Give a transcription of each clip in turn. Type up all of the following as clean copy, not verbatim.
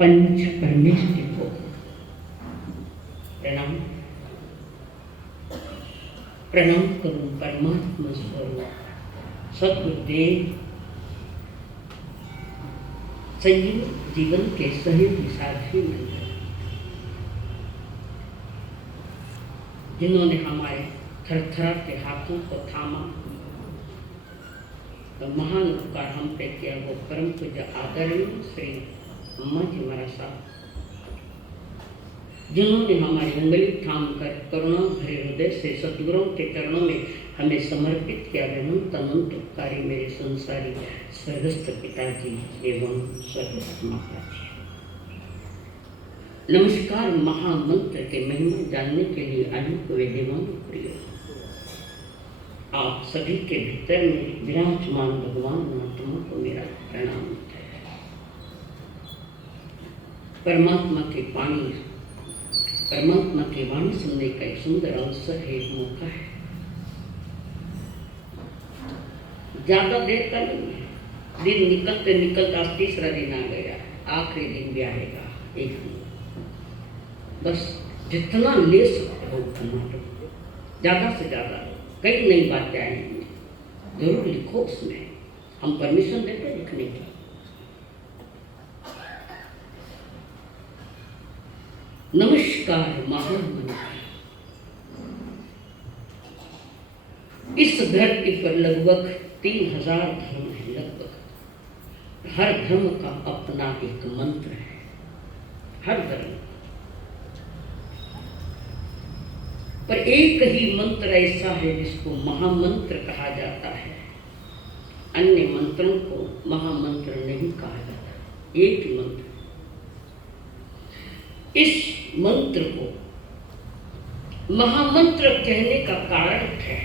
पंच परमेश्वर को प्रणाम प्रणाम करूं परमात्मा स्वरूप सद्गुरुदेव संजीव जीवन के सहयोगी साथी मंडल जिन्होंने हमारे थरथराते हाथों को थामा तो महान उपकार हम पे किया वो परम पूज्य आदरणीय श्री अम्मा जी महाराज साहब जिन्होंने हमारी उंगली थाम कर करुणा भरे हृदय से सद्गुरुओं के चरणों में हमें समर्पित किया। अनंत अनंत उपकारी मेरे संसारी स्वर्गस्थ पिताजी एवं स्वर्गस्थ माता जी, नमस्कार। महामंत्र के महिमा जानने के लिए अनेक वेदिवान प्रिय आप सभी के भीतर में विराजमान भगवान आत्मा को मेरा प्रणाम है। परमात्मा की वाणी, परमात्मा की वाणी सुनने का एक सुंदर अवसर है, मौका है। ज्यादा देर का नहीं है, दिन निकलते निकलते आज तीसरा दिन आ गया, आखिरी दिन भी आएगा एक दिन। बस जितना ले सकते हो उतना लो, ज्यादा से ज्यादा कई नई बातें आएंगी, जरूर लिखो उसमें, हम परमिशन देते हैं लिखने की। नमस्कार महामंत्र। इस धरती पर लगभग 3000 धर्म है, लगभग हर धर्म का अपना एक मंत्र है, हर धर्म। पर एक ही मंत्र ऐसा है जिसको महामंत्र कहा जाता है, अन्य मंत्रों को महामंत्र नहीं कहा जाता। एक ही मंत्र, इस मंत्र को महामंत्र कहने का कारण है,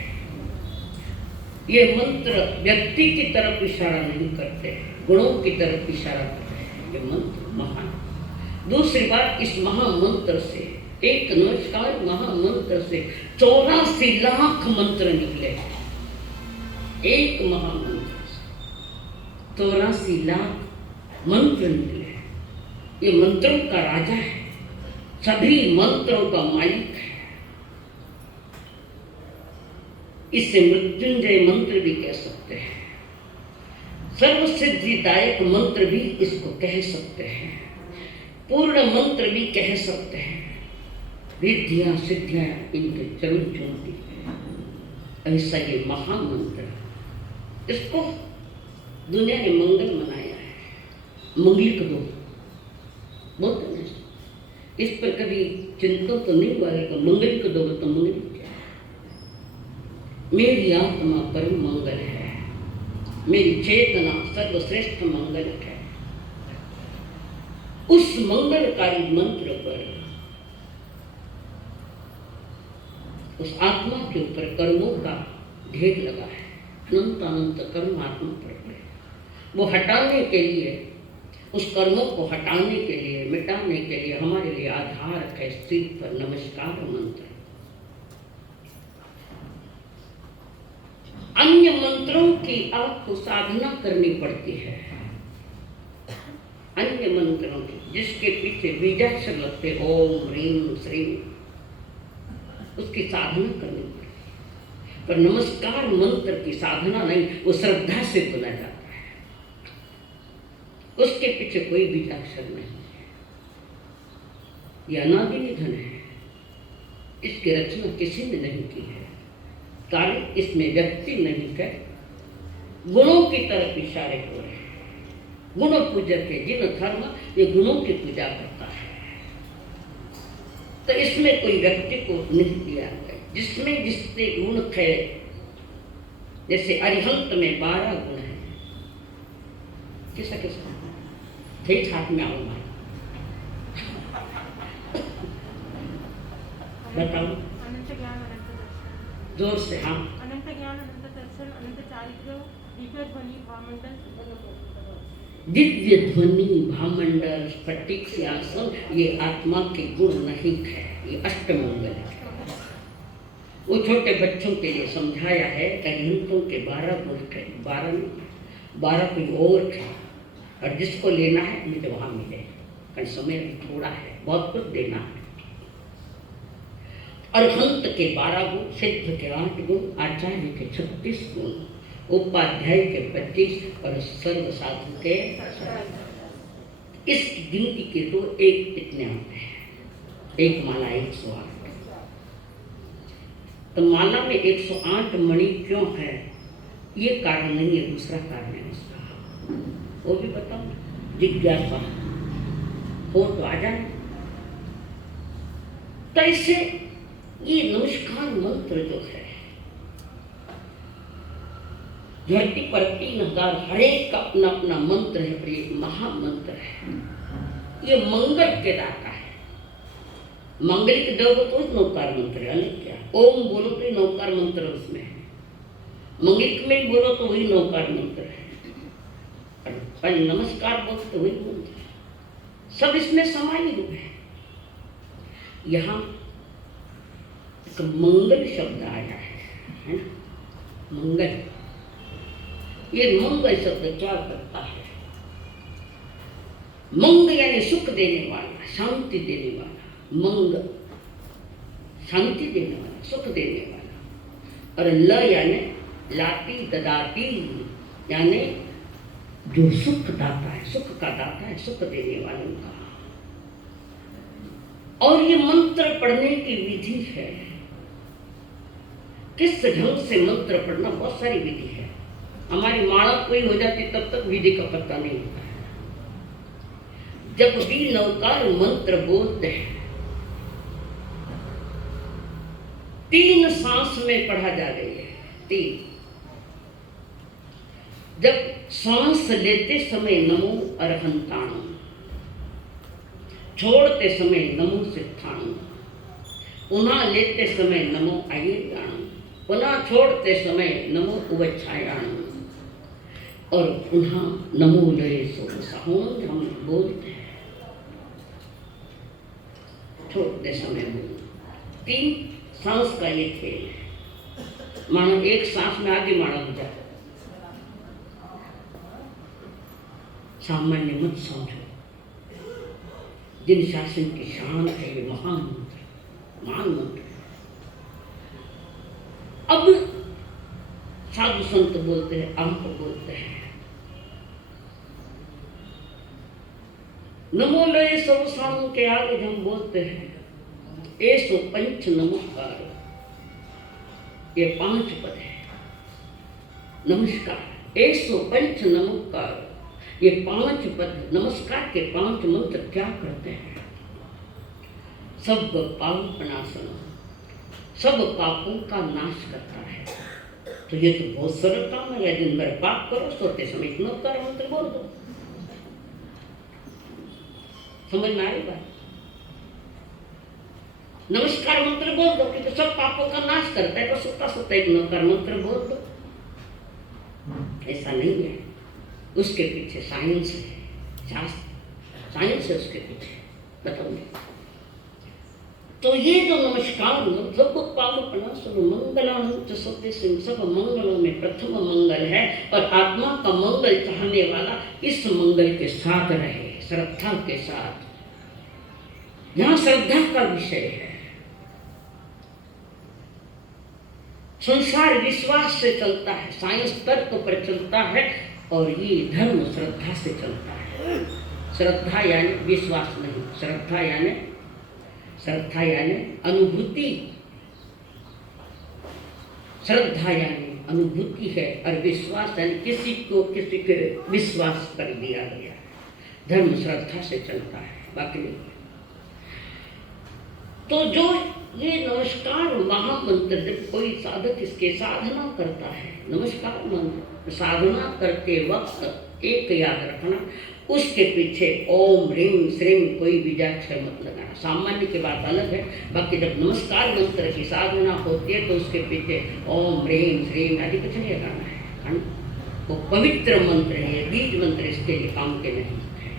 ये मंत्र व्यक्ति की तरफ इशारा नहीं करते, गुणों की तरफ इशारा करते हैं। ये मंत्र महान। दूसरी बात, इस महामंत्र से एक नमस्कार महामंत्र से 84 लाख मंत्र निकले। एक महामंत्र से 84 लाख मंत्र निकले। ये मंत्रों का राजा है, सभी मंत्रों का मालिक है। इसे मृत्युंजय मंत्र भी कह सकते हैं, सर्वसिद्धिदायक मंत्र भी इसको कह सकते हैं, पूर्ण मंत्र भी कह सकते हैं। रिद्धियां सिद्धियां इनके चरण चूमती है। ऐसा ये महामंत्र, इसको दुनिया ने मंगल मनाया है, मंगलिक दो बोलते हैं। इस पर कभी चिंता तो नहीं हुआ है कि मंगल को दो तो मंगल क्या है। मेरी आत्मा परम मंगल है, मेरी चेतना सर्वश्रेष्ठ मंगल है। उस मंगलकारी मंत्र पर, उस आत्मा के ऊपर कर्मों का ढेर लगा है, अनंत अनंत कर्म आत्मा पर पड़े। वो हटाने के लिए, उस कर्मों को हटाने के लिए, मिटाने के लिए हमारे लिए आधार है सिर पर नमस्कार मंत्र। अन्य मंत्रों की आपको साधना करनी पड़ती है, अन्य मंत्रों की जिसके पीछे बीजाक्षर लगते ओम ह्रीम श्रीम, उसकी साधना करनी पड़ती है। पर नमस्कार मंत्र की साधना नहीं, वो श्रद्धा से बोला जाता है, उसके पीछे कोई बीजाक्षर नहीं है। यह अनादि निधन है, इसकी रचना किसी ने नहीं की है, कारण इसमें व्यक्ति नहीं है, गुणों की तरफ इशारे हो रहे हैं। गुण पूजक है, जिन धर्म ये गुणों की पूजा करता है, तो इसमें कोई व्यक्ति को नहीं दिया गया। जिसमें जिससे गुण थे, जैसे अरिहंत में 12 गुण है, किसा किसा थे हाथ में आओ मार बताओ अनंत ज्ञान अनंत दर्शन, जोर से। हाँ, अनंत ज्ञान अनंत दर्शन, अनंत चारित्र, दिव्य ध्वनि भामंडल, दिव्य ध्वनि भामंडल स्फटिक सिंहासन, ये आत्मा के गुण नहीं है, ये अष्टमंगल है। वो छोटे बच्चों के लिए समझाया है कि अरिहंतों के 12 गुण थे, 12 कोई और थे, और जिसको लेना है मुझे वहाँ मिले। कारण समय भी थोड़ा है, बहुत कुछ देना है। अरहंत के 12 गुण, सिद्ध के 8 गुण, आचार्य के 36 गुण, उपाध्याय के 25 और सर्व साधु के 7। इसकी गिनती के तो एक कितने होते हैं? एक माला 108। तो माला में 108 मणि क्यों है? ये कारण नहीं है, दूसरा कारण है उसका, वो भी बताओ। जिज्ञासा हो तो आ जाए। तो इससे ये नमस्कार मंत्र जो है, धरती पर 3000 हरेक का अपना अपना मंत्र है, पर ये महामंत्र है। ये मंगल के दाता है। मांगलिक द्रव्य तो नौकार मंत्र है, अलग क्या? ओम बोलो तो नौकार मंत्र उसमें है, मंगलिक में बोलो तो वही नौकार मंत्र है, पर नमस्कार बोलो तो वही मंत्र है। सब इसमें समाये हुए हैं। यहाँ एक मंगल शब्द आया है ना? मंगल, ये मंगल शब्द क्या करता है? मंग यानी सुख देने वाला, शांति देने वाला। मंग शांति देने वाला, सुख देने वाला। और ल यानी लाती ददाती, यानी जो सुख दाता है, सुख का दाता है, सुख देने वालों का। और ये मंत्र पढ़ने की विधि है। किस ढंग से मंत्र पढ़ना, बहुत सारी विधि है। हमारी माला कोई हो जाती तब तक विधि का पता नहीं होता है। जब भी नौकार मंत्र बोलते हैं 3 सांस में पढ़ा जा रही है। 3 जब सांस लेते समय नमो अरहंताणु, छोड़ते समय नमो सिद्धाणु, पुनः लेते समय नमो अय्याणु, पुनः छोड़ते समय नमो उवच्छायाणु, और पुनः नमो लये सोमसाहों हम बोलते हैं। छोड़ते समय बोलते। 3 सांस का ये खेल है। मानो एक सांस में आगे माना हो जाए, सामान्य मत समझो। जिन शासन की शान है ये महान मंत्र, महान मंत्र। अब साधु संत बोलते हैं, अंक बोलते हैं, नमो लय सब साम के आगे हम बोलते हैं एसो पंच नमस्कार। ये 5 पद है। नमस्कार एसो पंच नमस्कार, ये 5 पद नमस्कार के 5 मंत्र क्या करते हैं? सब पाप नाशन, सब पापों का नाश करता है। तो ये तो बहुत सरल काम है। दिन भर पाप करो, सोते समय एक नमस्कार मंत्र बोल दो। समझ में आई बात? नमस्कार मंत्र बोल दो, क्योंकि सब पापों का नाश करता है। तो सोता सोता एक नमस्कार मंत्र बोल दो। ऐसा नहीं है, उसके पीछे साइंस है, शास्त्र साइंस है उसके पीछे, बताऊंगी। तो ये जो नमस्कार सब मंगलानुच सत्य सिंह, सब मंगलों में प्रथम मंगल है। और आत्मा का मंगल चाहने वाला इस मंगल के साथ रहे, श्रद्धा के साथ। यहाँ श्रद्धा का विषय है। संसार विश्वास से चलता है, साइंस तर्क पर चलता है, और ये धर्म श्रद्धा से चलता है। श्रद्धा यानी विश्वास नहीं, श्रद्धा यानी अनुभूति। श्रद्धा यानी अनुभूति है, और विश्वास यानी किसी के विश्वास कर दिया गया। धर्म श्रद्धा से चलता है, बाकी नहीं। तो जो ये नमस्कार महामंत्र, जब कोई साधक इसके साधना करता है, नमस्कार मंत्र साधना करते वक्त एक याद रखना, उसके पीछे ओम ह्रीम श्रीम कोई बीजाक्षर मत लगाना। सामान्य की बात अलग है, बाकी जब नमस्कार मंत्र की साधना होती है तो उसके पीछे ओम ह्रीम श्रीम आदि कुछ नहीं लगाना है। वो पवित्र मंत्र है, बीज मंत्र, इसके लिए काम के नहीं है।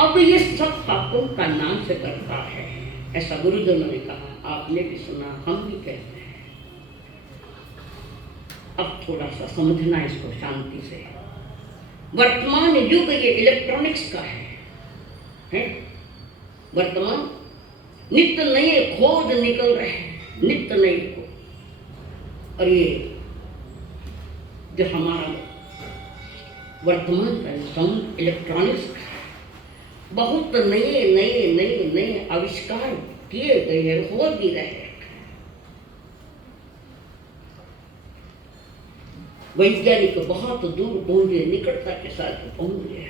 अब ये सब पापों का नाश करता है, ऐसा गुरुजनों ने कहा, आपने भी सुना, हम भी कहते हैं। अब थोड़ा सा समझना इसको शांति से। वर्तमान युग ये इलेक्ट्रॉनिक्स का है। है। वर्तमान नित्य नए खोज निकल रहे हैं, नित्य नए खोज। और ये जो हमारा वर्तमान का साउंड इलेक्ट्रॉनिक्स बहुत नए नए नए नए आविष्कार किए गए हैं, हो भी रहे हैं। वैज्ञानिक बहुत दूर पहुंचे, निकटता के साथ पहुंच गए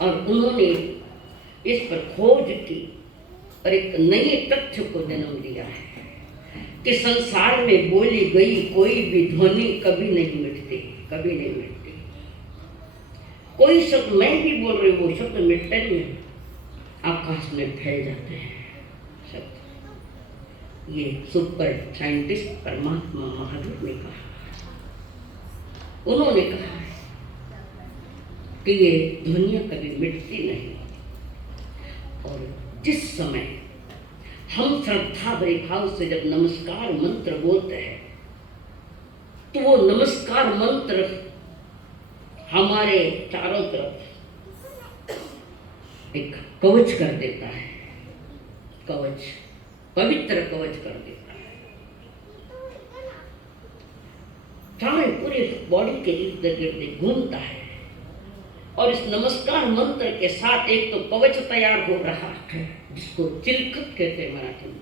और उन्होंने इस पर खोज की और एक नए तथ्य को जन्म दिया है कि संसार में बोली गई कोई भी ध्वनि कभी नहीं मिटती, कभी नहीं मिटती। कोई शब्द मैं भी बोल रही हूँ, वो शब्द मिटते नहीं है, आकाश में फैल जाते हैं शब्द। ये सुपर साइंटिस्ट परमात्मा महावीर ने कहा। उन्होंने कहा है कि ये ध्वनियाँ कभी मिटती नहीं। और जिस समय हम श्रद्धा भरे भाव से जब नमस्कार मंत्र बोलते हैं तो वो नमस्कार मंत्र हमारे चारों तरफ एक कवच कर देता है, कवच, पवित्र कवच कर देता है। चारों पूरे बॉडी के इर्द गिर्द घूमता है। और इस नमस्कार मंत्र के साथ एक तो कवच तैयार हो रहा है जिसको चिलकत कहते हैं मराठी में।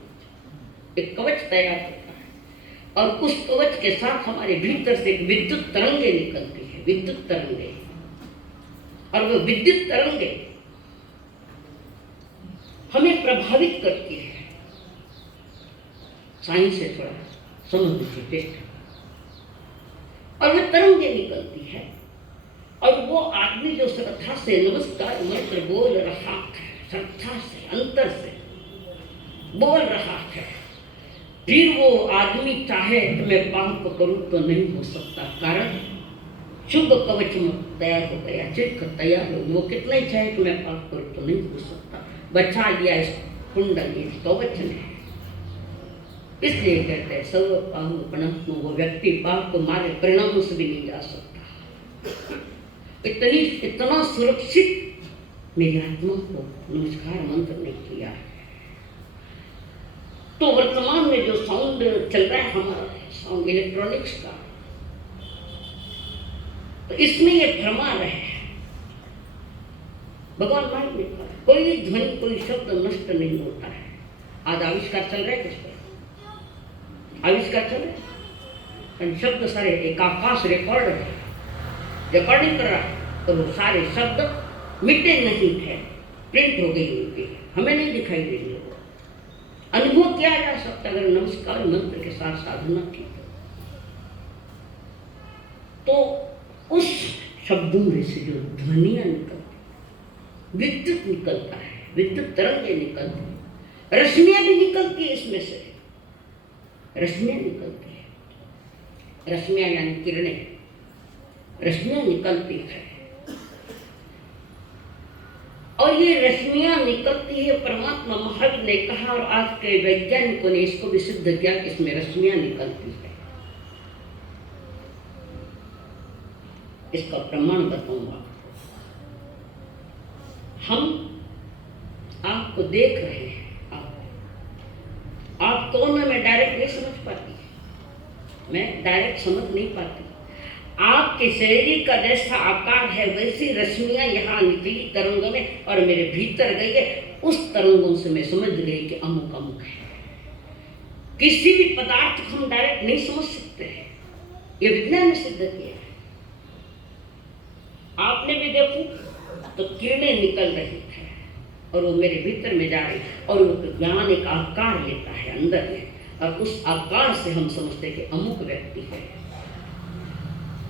एक कवच तैयार होता है और उस कवच के साथ हमारे भीतर से एक विद्युत तरंगे निकलती है, विद्युत तरंगे। और वो विद्युत तरंगे हमें प्रभावित करती है। साइंस से थोड़ा समझ लीजिए। और वो तरंगे निकलती है और वो आदमी जो श्रद्धा से नमस्कार मंत्र बोल रहा है, श्रद्धा से अंतर से बोल रहा है, फिर वो आदमी चाहे कि मैं पाप करूं तो नहीं हो सकता, कारण शुभ कवच तैयार हो गया, चित्त तैयार हो। वो कितना ही चाहे कि मैं पाप करूं तो नहीं हो सकता, बचा लिया इस कुंडल, इस कवच ने। इसलिए कहते हैं सर्व पाप प्रणम, वो व्यक्ति पाप को मारे परिणामों से भी नहीं जा सकता। इतना सुरक्षित मेरी आत्मा को नमस्कार मंत्र ने किया है। तो वर्तमान में जो साउंड चल रहा है हमारा साउंड इलेक्ट्रॉनिक्स का, तो इसमें ये भ्रमा रहे हैं। भगवान मान ने कहा कोई ध्वनि कोई शब्द नष्ट नहीं होता है। आज आविष्कार चल रहा है, किस पर आविष्कार चल रहा है? शब्द सारे एक आकाश रिकॉर्डिंग कर रहा है तो वो सारे शब्द मिटे नहीं थे, प्रिंट हो गई उनकी, हमें नहीं दिखाई दे रही। वो अनुभव किया जा सकता अगर नमस्कार मंत्र के साथ साधना की तो उस शब्दों में से जो ध्वनियां निकलती, विद्युत निकलता है, विद्युत तरंगे निकलती, रश्मियां भी निकलती है, इसमें से रश्मियां निकलती है। रश्मियां यानी किरणें, रश्मियां निकलती है और ये रश्मियां निकलती है। परमात्मा महावीर ने कहा और आज के वैज्ञानिकों ने इसको भी सिद्ध किया कि इसमें रश्मियां निकलती है। इसका प्रमाण बताऊंगा। हम आपको देख रहे हैं, आप कौन है मैं डायरेक्ट नहीं समझ पाती, मैं डायरेक्ट समझ नहीं पाती। आपके शरीर का जैसा आकार है वैसी रश्मियां यहाँ निकली तरंगों में और मेरे भीतर गई है। उस तरंगों से मैं समझ गई कि अमुक अमुक है। किसी भी पदार्थ को हम डायरेक्ट नहीं समझ सकते हैं, ये विज्ञान ने सिद्ध किया है। आपने भी देखो तो किरणें निकल रही है और वो मेरे भीतर में जा रही और वो ज्ञान एक आकार लेता है अंदर में और उस आकार से हम समझते हैं कि अमुक व्यक्ति है।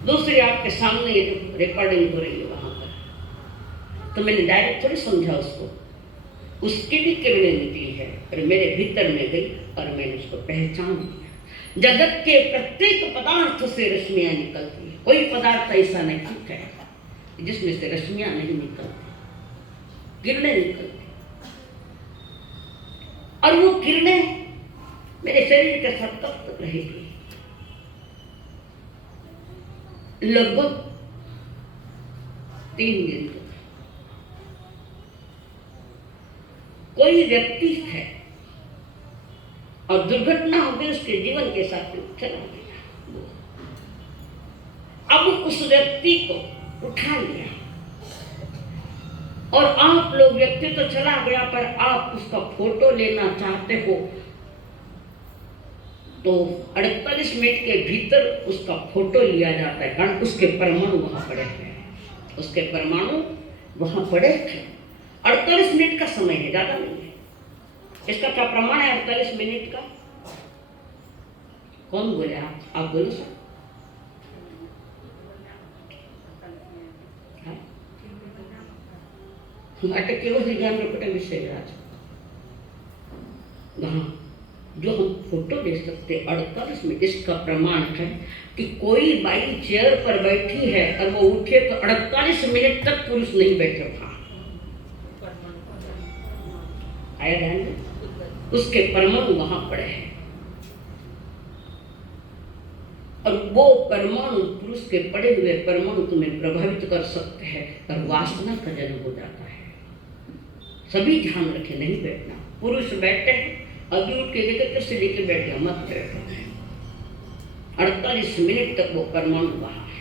दूसरी आपके सामने ये जो रिकॉर्डिंग हो रही है वहां पर, तो मैंने डायरेक्ट थोड़ी समझा उसको, उसकी भी किरणें निकली है और मेरे भीतर में गई और मैंने उसको पहचान लिया। जगत के प्रत्येक पदार्थ से रश्मियां निकलती है, कोई पदार्थ ऐसा नहीं है जिसमें से रश्मियां नहीं निकलती, किरणें निकलती और वो किरणें मेरे शरीर के साथ कब तक रहेगी? लगभग 3 दिन तक। कोई व्यक्ति है और दुर्घटना हो गई, उसके जीवन के साथ चला गया, अब उस व्यक्ति को उठा लिया और आप लोग, व्यक्ति तो चला गया पर आप उसका फोटो लेना चाहते हो, तो 48 मिनट के भीतर उसका फोटो लिया जाता है, कारण उसके परमाणु वहां पड़े हैं, उसके परमाणु वहां पड़े हैं। 48 मिनट का समय है, ज्यादा नहीं है। इसका क्या प्रमाण है 48 मिनट का? कौन बोले? आप बोलो सर। केवल विज्ञान विषय आज वहां जो हम फोटो ले सकते 48 मिनट, इसका प्रमाण है कि कोई बाई चेयर पर बैठी है और वो उठे तो 48 मिनट तक पुरुष नहीं बैठे वहां। आया ध्यान में? उसके परमाणु वहां पड़े हैं और वो परमाणु, पुरुष के पड़े हुए परमाणु तुम्हें प्रभावित कर सकते हैं और वासना का जन्म हो जाता है। सभी ध्यान रखें, नहीं बैठना। पुरुष बैठते हैं, अभी उठ के लेकर के लेके बैठ गया, मत बैठो। 48 मिनट तक वो परमाणु वहां है।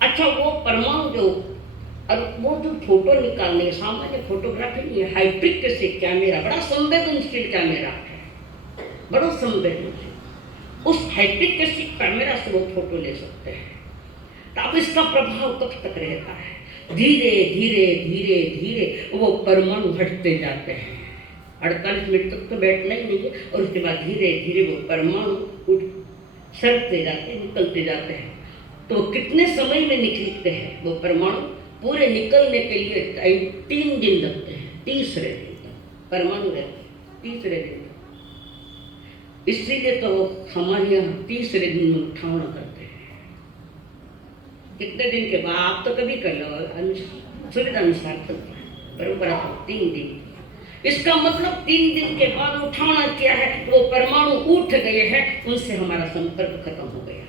अच्छा, वो परमाणु जो, और वो जो फोटो निकालने, सामान्य फोटोग्राफी नहीं है, हाइब्रिड कैमरा, बड़ा संवेदनशील कैमरा है, बड़ा संवेदनशील। उस हाइब्रिड कैमरा से वो फोटो ले सकते हैं। तो अब इसका प्रभाव कब तक रहता है? धीरे धीरे धीरे धीरे वो परमाणु हटते जाते हैं। 48 मिनट तक तो बैठना ही नहीं है, और उसके बाद धीरे धीरे वो परमाणु उठ सरकते जाते, निकलते जाते हैं। तो कितने समय में निकलते हैं वो परमाणु? पूरे निकलने के लिए 3 दिन लगते हैं, तीसरे दिन तक परमाणु रहते हैं, तीसरे दिन तक। इसीलिए तो हमारे यहाँ तीसरे दिन में उठावना करते हैं। कितने दिन के बाद? आप तो कभी कर लो, सुविधा अनुसार चलता है, परंपरा 3 दिन। इसका मतलब 3 दिन के बाद उठाना क्या है? वो परमाणु उठ गए हैं, उनसे हमारा संपर्क खत्म हो गया।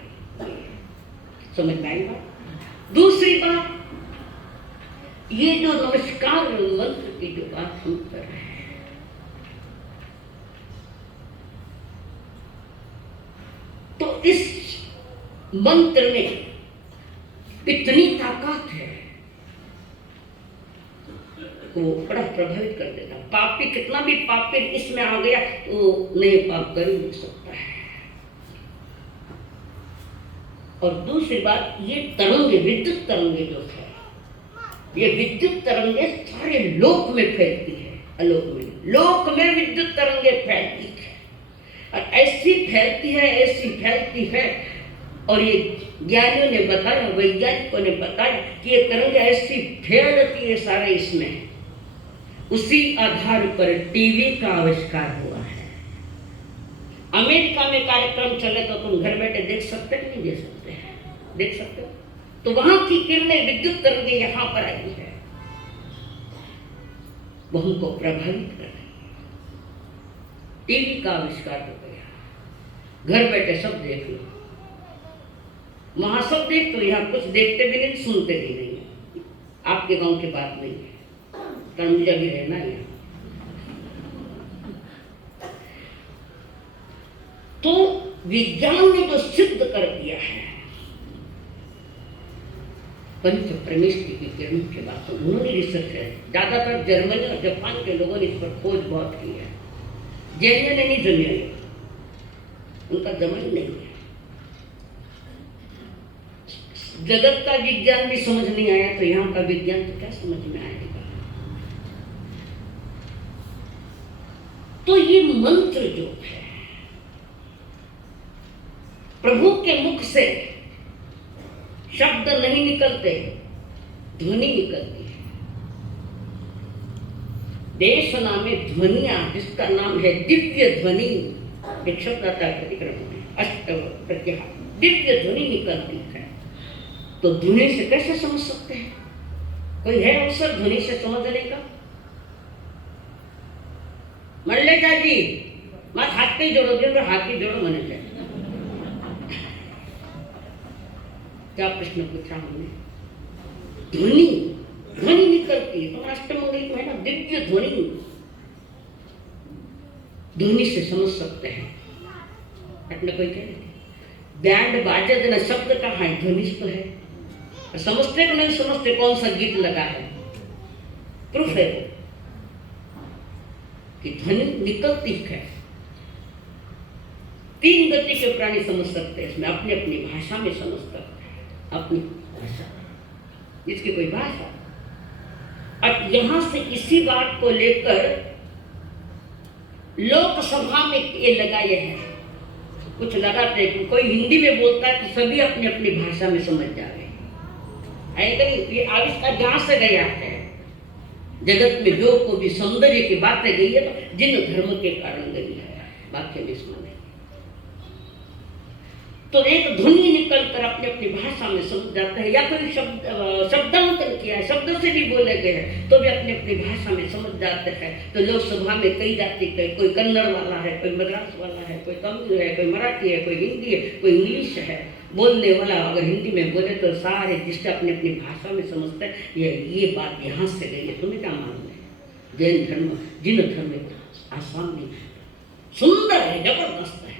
समझ में आई बात? दूसरी बात, ये जो नमस्कार मंत्र की जो बात हम कर रहे हैं, तो इस मंत्र में इतनी ताकत है, वो बड़ा प्रभावित कर देता। पापी कितना भी पापी इसमें आ गया तो नए पाप कर ही नहीं सकता है। और दूसरी बात, ये तरंगे, विद्युत तरंगे जो है, ये विद्युत तरंगे सारे लोक में फैलती है, अलोक में, लोक में विद्युत तरंगे फैलती है, और ऐसी फैलती है, ऐसी फैलती है। और ये ज्ञानियों ने बताया, वैज्ञानिकों ने बताया कि ये तरंगे ऐसी फैलती है सारे इसमें। उसी आधार पर टीवी का आविष्कार हुआ है। अमेरिका में कार्यक्रम चले तो तुम घर बैठे देख सकते हैं, नहीं देख सकते हैं? देख सकते हो। तो वहां की किरणें, विद्युत तरंगे यहां पर आई है, वो हमको प्रभावित कर रही है। टीवी का आविष्कार हो गया, घर बैठे सब देख लो। वहां सब देख, तो यहाँ कुछ देखते भी नहीं, सुनते भी नहीं है। आपके गांव की बात नहीं है, कारण मुझे अभी रहना है। तो विज्ञान ने जो सिद्ध कर दिया है पंच परमेश्वरी की किरण के बाद, तो उन्होंने रिसर्च है, ज्यादातर जर्मनी और जापान के लोगों ने इस पर खोज बहुत की है। जैनियों ने नहीं जमी, उनका जमीन नहीं है। जगत का विज्ञान भी समझ नहीं आया, तो यहाँ का विज्ञान तो क्या समझ में आएगा? तो ये मंत्र जो है, प्रभु के मुख से शब्द नहीं निकलते, ध्वनि निकलती है। देश नामे ध्वनिया, जिसका नाम है दिव्य ध्वनि, एक शब्द आता है प्रतिक्रम में, अष्ट प्रत्याहार, दिव्य ध्वनि निकलती है। तो ध्वनि से कैसे समझ सकते हैं? कोई है अवसर ध्वनि से समझने का? मल्लेजा जी, मत हाथ के जोड़ो, दिन हाथ के जोड़ो मने जाए। क्या प्रश्न पूछा हमने? ध्वनि, ध्वनि निकलती है। तो अष्टमंगली को है ना, दिव्य ध्वनि, ध्वनि से समझ सकते हैं। अपने कोई कहे बैंड बाजे देना शब्द कहाँ है, ध्वनि तो है। समझते को नहीं समझते कौन सा गीत लगा है, प्रूफ है वो कि ध्वनि निकलती है। 3 गति के प्राणी समझ सकते हैं, इसमें अपनी अपनी भाषा में समझ सकते हैं, अपनी भाषा, इसकी कोई भाषा। अब यहां से इसी बात को लेकर लोकसभा में ये लगाए हैं, कुछ लगाते हैं। कोई हिंदी में बोलता है तो सभी अपनी अपनी भाषा में समझ जाए। ये आविष्कार जहां से गया है, जगत में जो को भी सौंदर्य की बातें गई है तो जिन धर्म के कारण गई है, वाक्य में सुने तो एक ध्वनि निकल कर अपनी अपनी भाषा में समझ जाता है। या कोई शब्दांतर किया है, शब्दों से भी बोले गए हैं तो भी अपनी अपनी भाषा में समझ जाते हैं। तो लोकसभा में कई जाति के, कोई कन्नड़ वाला है, कोई मद्रास वाला है, कोई तमिल है, कोई मराठी है, कोई हिंदी है, कोई इंग्लिश है। बोलने वाला अगर हिंदी में बोले तो सारे जिससे अपनी अपनी भाषा में समझते हैं ये बात यहाँ से गई है। तुम्हें क्या मालूम है? जैन धर्म, जिन धर्म आसाम में सुंदर है, जबरदस्त है,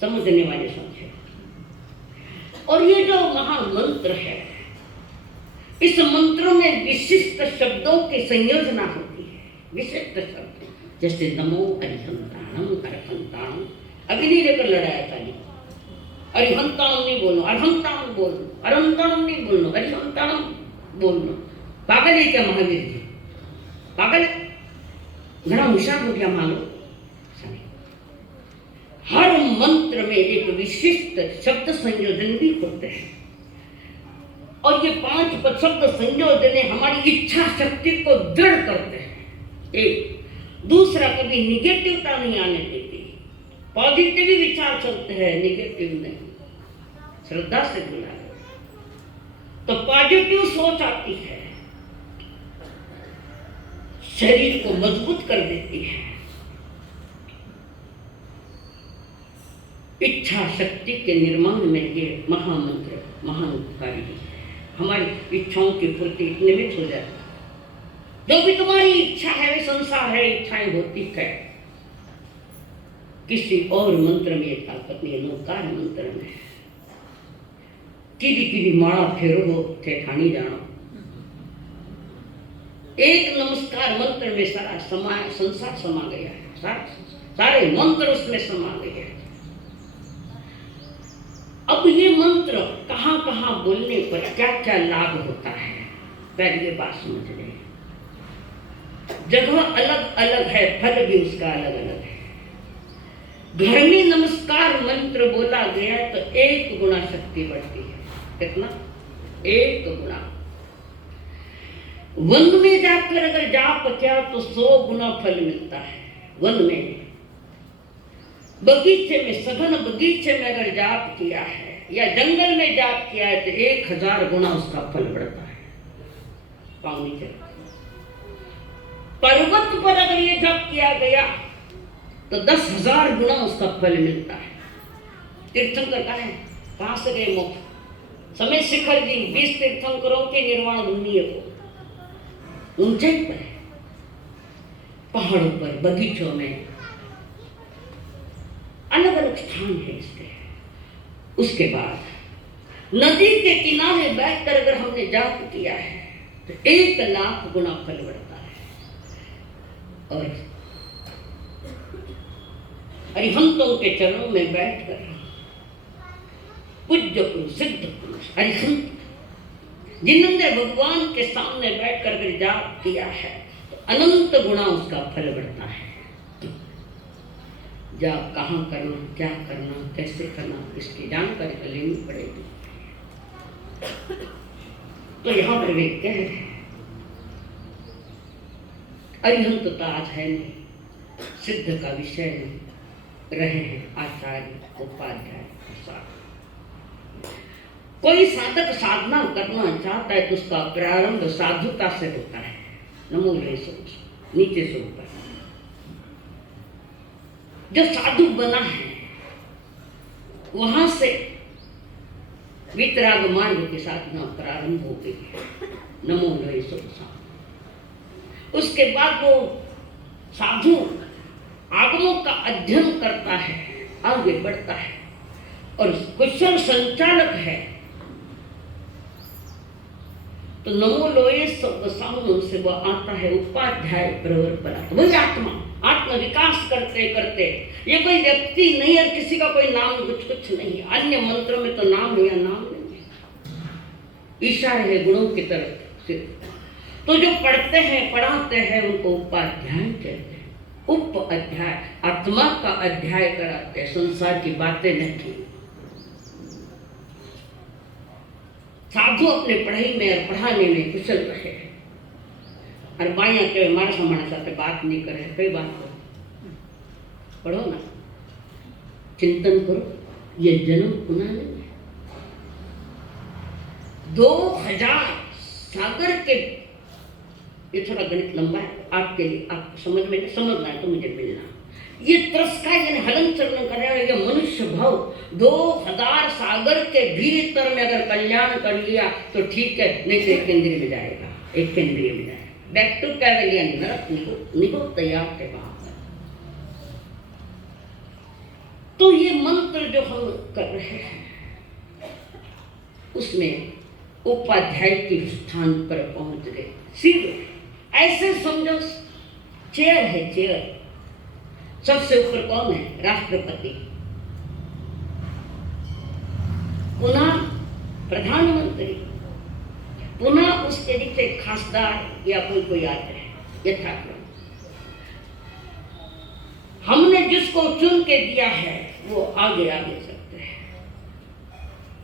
समझने वाले समझे। और ये जो महामंत्र है, इस मंत्रों में विशिष्ट शब्दों की संयोजना होती है। विशिष्ट शब्द जैसे नमो अरिहंताणम अरहंताणम, अभी नहीं लेकर लड़ाया था। अरिहंताणम नहीं बोलो, अरहंताणम बोलो, अरहंताणम नहीं बोलो, अरिहंताणम बोलो। पागल है क्या महावीर जी? पागल है? घना होशियार हो गया मानो। हर मंत्र में एक विशिष्ट शब्द संयोजन भी होते हैं और ये 5 शब्द संयोजन हमारी इच्छा शक्ति को दृढ़ करते हैं। एक दूसरा, कभी निगेटिवता नहीं आने देती, पॉजिटिव विचार चलते हैं, निगेटिव नहीं। श्रद्धा से बोला तो पॉजिटिव सोच आती है, शरीर को मजबूत कर देती है। इच्छा शक्ति के निर्माण में ये महामंत्र महान उपकारी है। हमारी इच्छाओं की पूर्ति निमित्त हो जाती है। जो भी तुम्हारी इच्छा है वे संसार है, इच्छाएं होती है। किसी और मंत्र में ये ताकत नहीं है, नौकार मंत्र में किरी किरी माड़ा फेरो हो ठेठानी जानो। एक नमस्कार मंत्र में सारा संसार समा गया है, सारे मंत्र उसमें समा गए हैं। अब ये मंत्र कहाँ कहाँ बोलने पर क्या क्या लाभ होता है, पहले बात समझ लें। जगह अलग अलग है, फल भी उसका अलग अलग है। घर में नमस्कार मंत्र बोला गया तो 1 गुना शक्ति बढ़ती है। कितना? 1 गुना। वन में जाकर अगर जाप किया तो 100 गुना फल मिलता है। वन में, बगीचे में, सघन बगीचे में अगर जाप किया है या जंगल में जाप किया है तो 1000 गुना उसका फल बढ़ता है। पानी से पर्वत पर अगर ये जप किया गया तो 10,000 गुना उसका फल मिलता है। तीर्थंकर कहाँ से गए मुक्त? समय शिखर जी 20 तीर्थंकरों के निर्वाण भूमि है वो, ऊंचाई पर है, पहाड़ों पर, बगीचों में, अलग अलग स्थान है इसके। उसके बाद नदी के किनारे बैठकर अगर हमने जाप किया है तो 1 लाख गुना फल बढ़ता है। और अरिहंतों के चरणों में बैठकर पूज्य पुरुष, सिद्ध पुरुष, अरिहंत जिन्होंने भगवान के सामने बैठकर अगर जाप किया है तो अनंत गुना उसका फल बढ़ता है। जाप कहाँ करना, क्या करना, कैसे करना, इसकी जानकारी तो लेनी पड़ेगी। तो यहाँ पर वे कह रहे हैं अरिहंत तो आज है नहीं, सिद्ध का विषय नहीं रहे हैं आचार्य उपाध्याय। कोई साधक साधना करना चाहता है तो उसका प्रारंभ साधुता से होता है। नमो नीचे से ऊपर जो साधु बना है वहां से वितराग मार्ग के साधना प्रारंभ हो गई है। नमो उसके बाद वो साधु आगमों का अध्ययन करता है, आगे बढ़ता है और कुशल संचालक है। तो नमो लोये शब्द सामने से वह आता है उपाध्याय प्रवर पर, वही आत्मा आत्म विकास करते करते। ये कोई व्यक्ति नहीं है, किसी का कोई नाम कुछ नहीं है। अन्य मंत्रों में तो नाम है या नाम नहीं है, इशारे है गुणों की तरफ से। तो जो पढ़ते हैं पढ़ाते हैं उनको उपाध्याय कहते हैं। उप अध्याय आत्मा का अध्याय कराते हैं, संसार की बातें नहीं। साधु अपने पढ़ाई में और पढ़ाने में कुशल रहे और बाया के मारा समाना साथ बात नहीं करे। कई बात करो, पढ़ो ना, चिंतन करो, ये जन्म पुनः नहीं है। 2000 सागर के, ये थोड़ा गणित लंबा है आपके लिए, आप समझ में समझना है तो मुझे मिलना। ये त्रस्का यानी हलन चलन कर रहे हैं, ये मनुष्य भाव 2000 सागर के भीतर में अगर कल्याण कर लिया तो ठीक है, नहीं तो एक केंद्रीय में जाएगा, एक केंद्रीय में जाएगा। बैक टू कैवेलियन नरक निगो तैयार के वहां पर। तो ये मंत्र जो हम कर रहे हैं उसमें उपाध्याय के स्थान पर पहुंच गए। सीधे ऐसे समझो, चेयर है, चेयर सबसे ऊपर कौन है? राष्ट्रपति, पुनः प्रधानमंत्री, पुनः उसके नीचे खासदार या कोई आते हैं, यथाक्रम। हमने जिसको चुन के दिया है वो आगे आगे सकते हैं।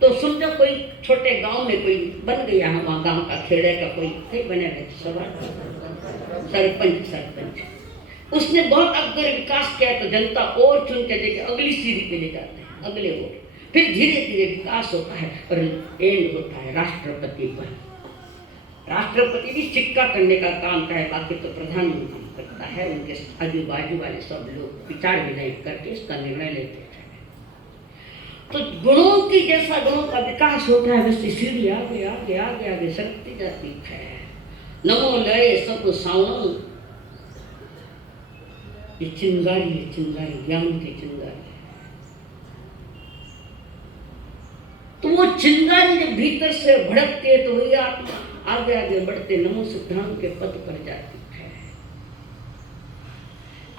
तो समझो कोई छोटे गांव में कोई बन गया, वहां गांव का खेड़े का कोई बने हुए सरपंच, उसने बहुत अगर विकास किया तो जनता और चुन के देके अगली सीढ़ी पे ले जाते हैं, अगले वोट, फिर धीरे धीरे विकास होता है और एंड होता है राष्ट्रपति पर। राष्ट्रपति भी सिक्का करने का काम करता है, बाकी तो प्रधानमंत्री करता है। उनके आजू बाजू वाले सब लोग विचार विनय करके इसका निर्णय लेते हैं। तो गुणों की जैसा गुणों का विकास होता है वैसे सीढ़ी आगे आगे आगे आगे सरकती जाती है। नमो लय सब सावन, ये चिंगारी है, चिंगारी ज्ञान की चिंगारी। तो वो चिंगारी जब भीतर से भड़कती है तो वही आत्मा आगे आगे बढ़ते नमो सिद्धांत के पद पर जाती है।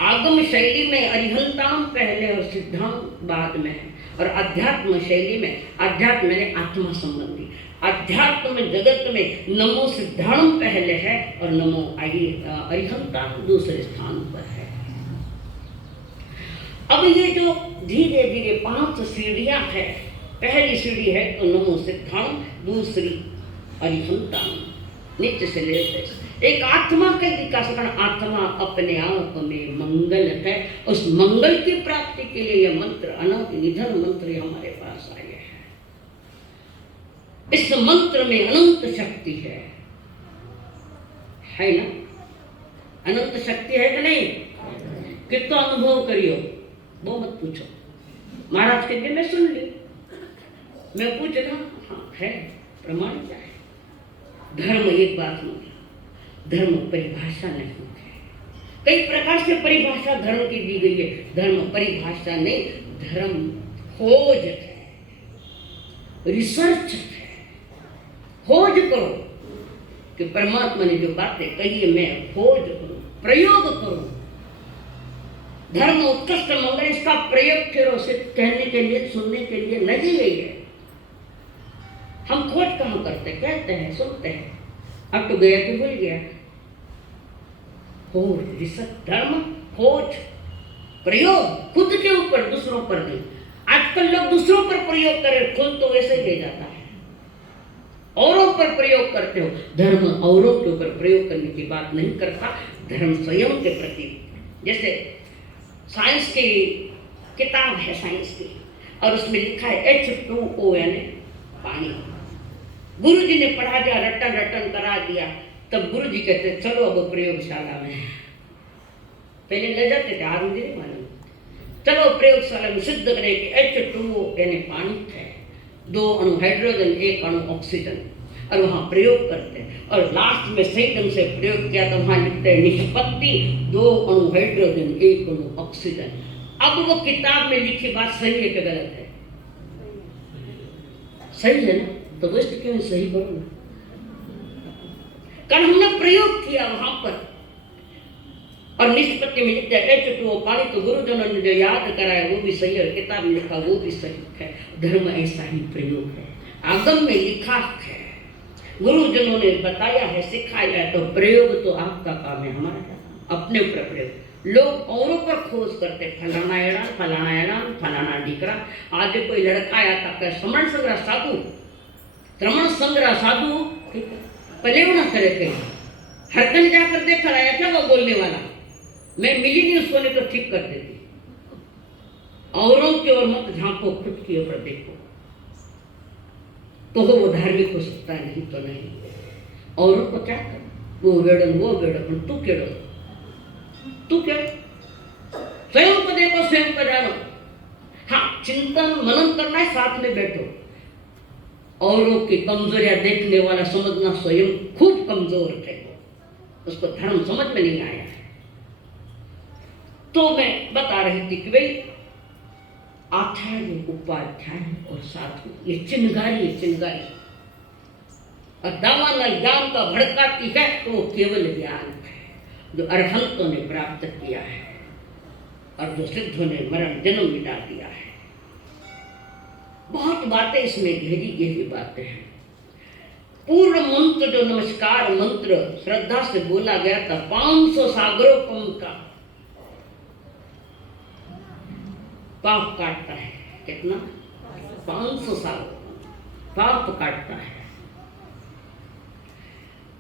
आगम शैली में अरिहंताम पहले और सिद्धांत बाद में है, और अध्यात्म शैली में अध्यात्म में आत्मा संबंधी, अध्यात्म जगत में नमो सिद्धांत पहले है और नमो अरिहंताम दूसरे स्थान पर है। अब ये जो धीरे धीरे 5 सीढ़ियां है, पहली सीढ़ी है तो नमो सिद्धांत, दूसरी अरिहंताम, नित्य से लेते एक आत्मा का विकास करना। आत्मा अपने आप में मंगल है, उस मंगल की प्राप्ति के लिए यह मंत्र अनंत निधन मंत्र हमारे पास आए हैं। इस मंत्र में अनंत शक्ति है ना? अनंत शक्ति है कि नहीं? कितना अनुभव करियो वो मत पूछो। महाराज कहते मैं सुन ली, मैं पूछ रहा, हाँ है, प्रमाण क्या है? धर्म एक बात नहीं, धर्म परिभाषा नहीं है। कई प्रकार से परिभाषा धर्म की दी गई है। धर्म परिभाषा नहीं, धर्म खोज है, रिसर्च है। खोज करो कि परमात्मा ने जो बातें कही है मैं खोज करूं, प्रयोग करूं। धर्म उत्कृष्ट मंगल, इसका प्रयोग करो, सिर्फ कहने के लिए सुनने के लिए नहीं है। हम खोज कहाँ करते, कहते हैं, सुनते हैं, अब तो गया कि भूल गया। खोज, रिसर्च, धर्म खोज, प्रयोग खुद के ऊपर, दूसरों पर नहीं। आजकल लोग दूसरों पर प्रयोग करें, खुद तो वैसे ही ले जाता है। औरों पर प्रयोग करते हो, धर्म औरों के ऊपर प्रयोग करने की बात नहीं करता, धर्म स्वयं के प्रति। जैसे साइंस की किताब है साइंस की, और उसमें लिखा है H2O यानी पानी। गुरु जी ने पढ़ा दिया, रटन रटन करा दिया, तब गुरु जी कहते चलो अब प्रयोगशाला में। पहले ले जाते थे, आज मुझे नहीं मालूम। चलो प्रयोगशाला में सिद्ध करें कि H2O यानी पानी है, 2 अणु हाइड्रोजन, 1 अणु ऑक्सीजन। और वहाँ प्रयोग करते हैं, और लास्ट में सही ढंग से प्रयोग किया तो वहाँ लिखते हैं निष्पत्ति 2 अणु हाइड्रोजन 1 अणु ऑक्सीजन। अब वो किताब में लिखी बात सही है कि गलत है? सही है ना, तो वेस्ट क्यों सही करो ना, कारण हमने प्रयोग किया वहां पर। और निष्पत्ति में लिखते हैं H2O पानी, तो गुरुजनों ने जो याद कराया वो भी सही है, किताब में लिखा वो भी सही है। धर्म ऐसा ही प्रयोग है, आगम में लिखा है, गुरुजनों ने बताया है, सिखाया है, तो प्रयोग तो आपका काम है, हमारा क्या काम? अपने ऊपर प्रयोग। लोग औरों पर खोज करते, फलाना एड़ा, फलाना एड़ा, फलाना डिकरा। आज कोई लड़का आया था श्रमण संग्रह साधु, श्रमण संग्रह साधु पहले वो ना करे कहीं हरकन जाकर देखा आया था वो बोलने वाला, मैं मिली नहीं उसको, नहीं तो ठीक कर देती। औरों की ओर मत झांको, खुद की ओर देखो, तो वो धार्मिक हो सकता है, नहीं तो नहीं। औरों को क्या कर, वो वेड़न वो वेड़न, तू केड़ो, तू क्या स्वयं को देखो, स्वयं को जानो। हाँ, चिंतन मनन करना है, साथ में बैठो। औरों की कमजोरियां देखने वाला समझना स्वयं खूब कमजोर है, उसको धर्म समझ में नहीं आया है। तो मैं बता रही थी कि भाई आचार्य, उपाध्याय और साधु ये चिंगारी है, चिंगारी। और दावानल ज्ञान का भड़काती है तो वो केवल ज्ञान है जो अरहंतों ने प्राप्त किया है और जो सिद्धों ने मरण जन्म मिटा दिया है। बहुत बातें इसमें गहरी गहरी बातें हैं। पूर्ण मंत्र जो नमस्कार मंत्र श्रद्धा से बोला गया था, 500 सागरोपम का पाप काटता है। कितना? 500 सागर पाप काटता है।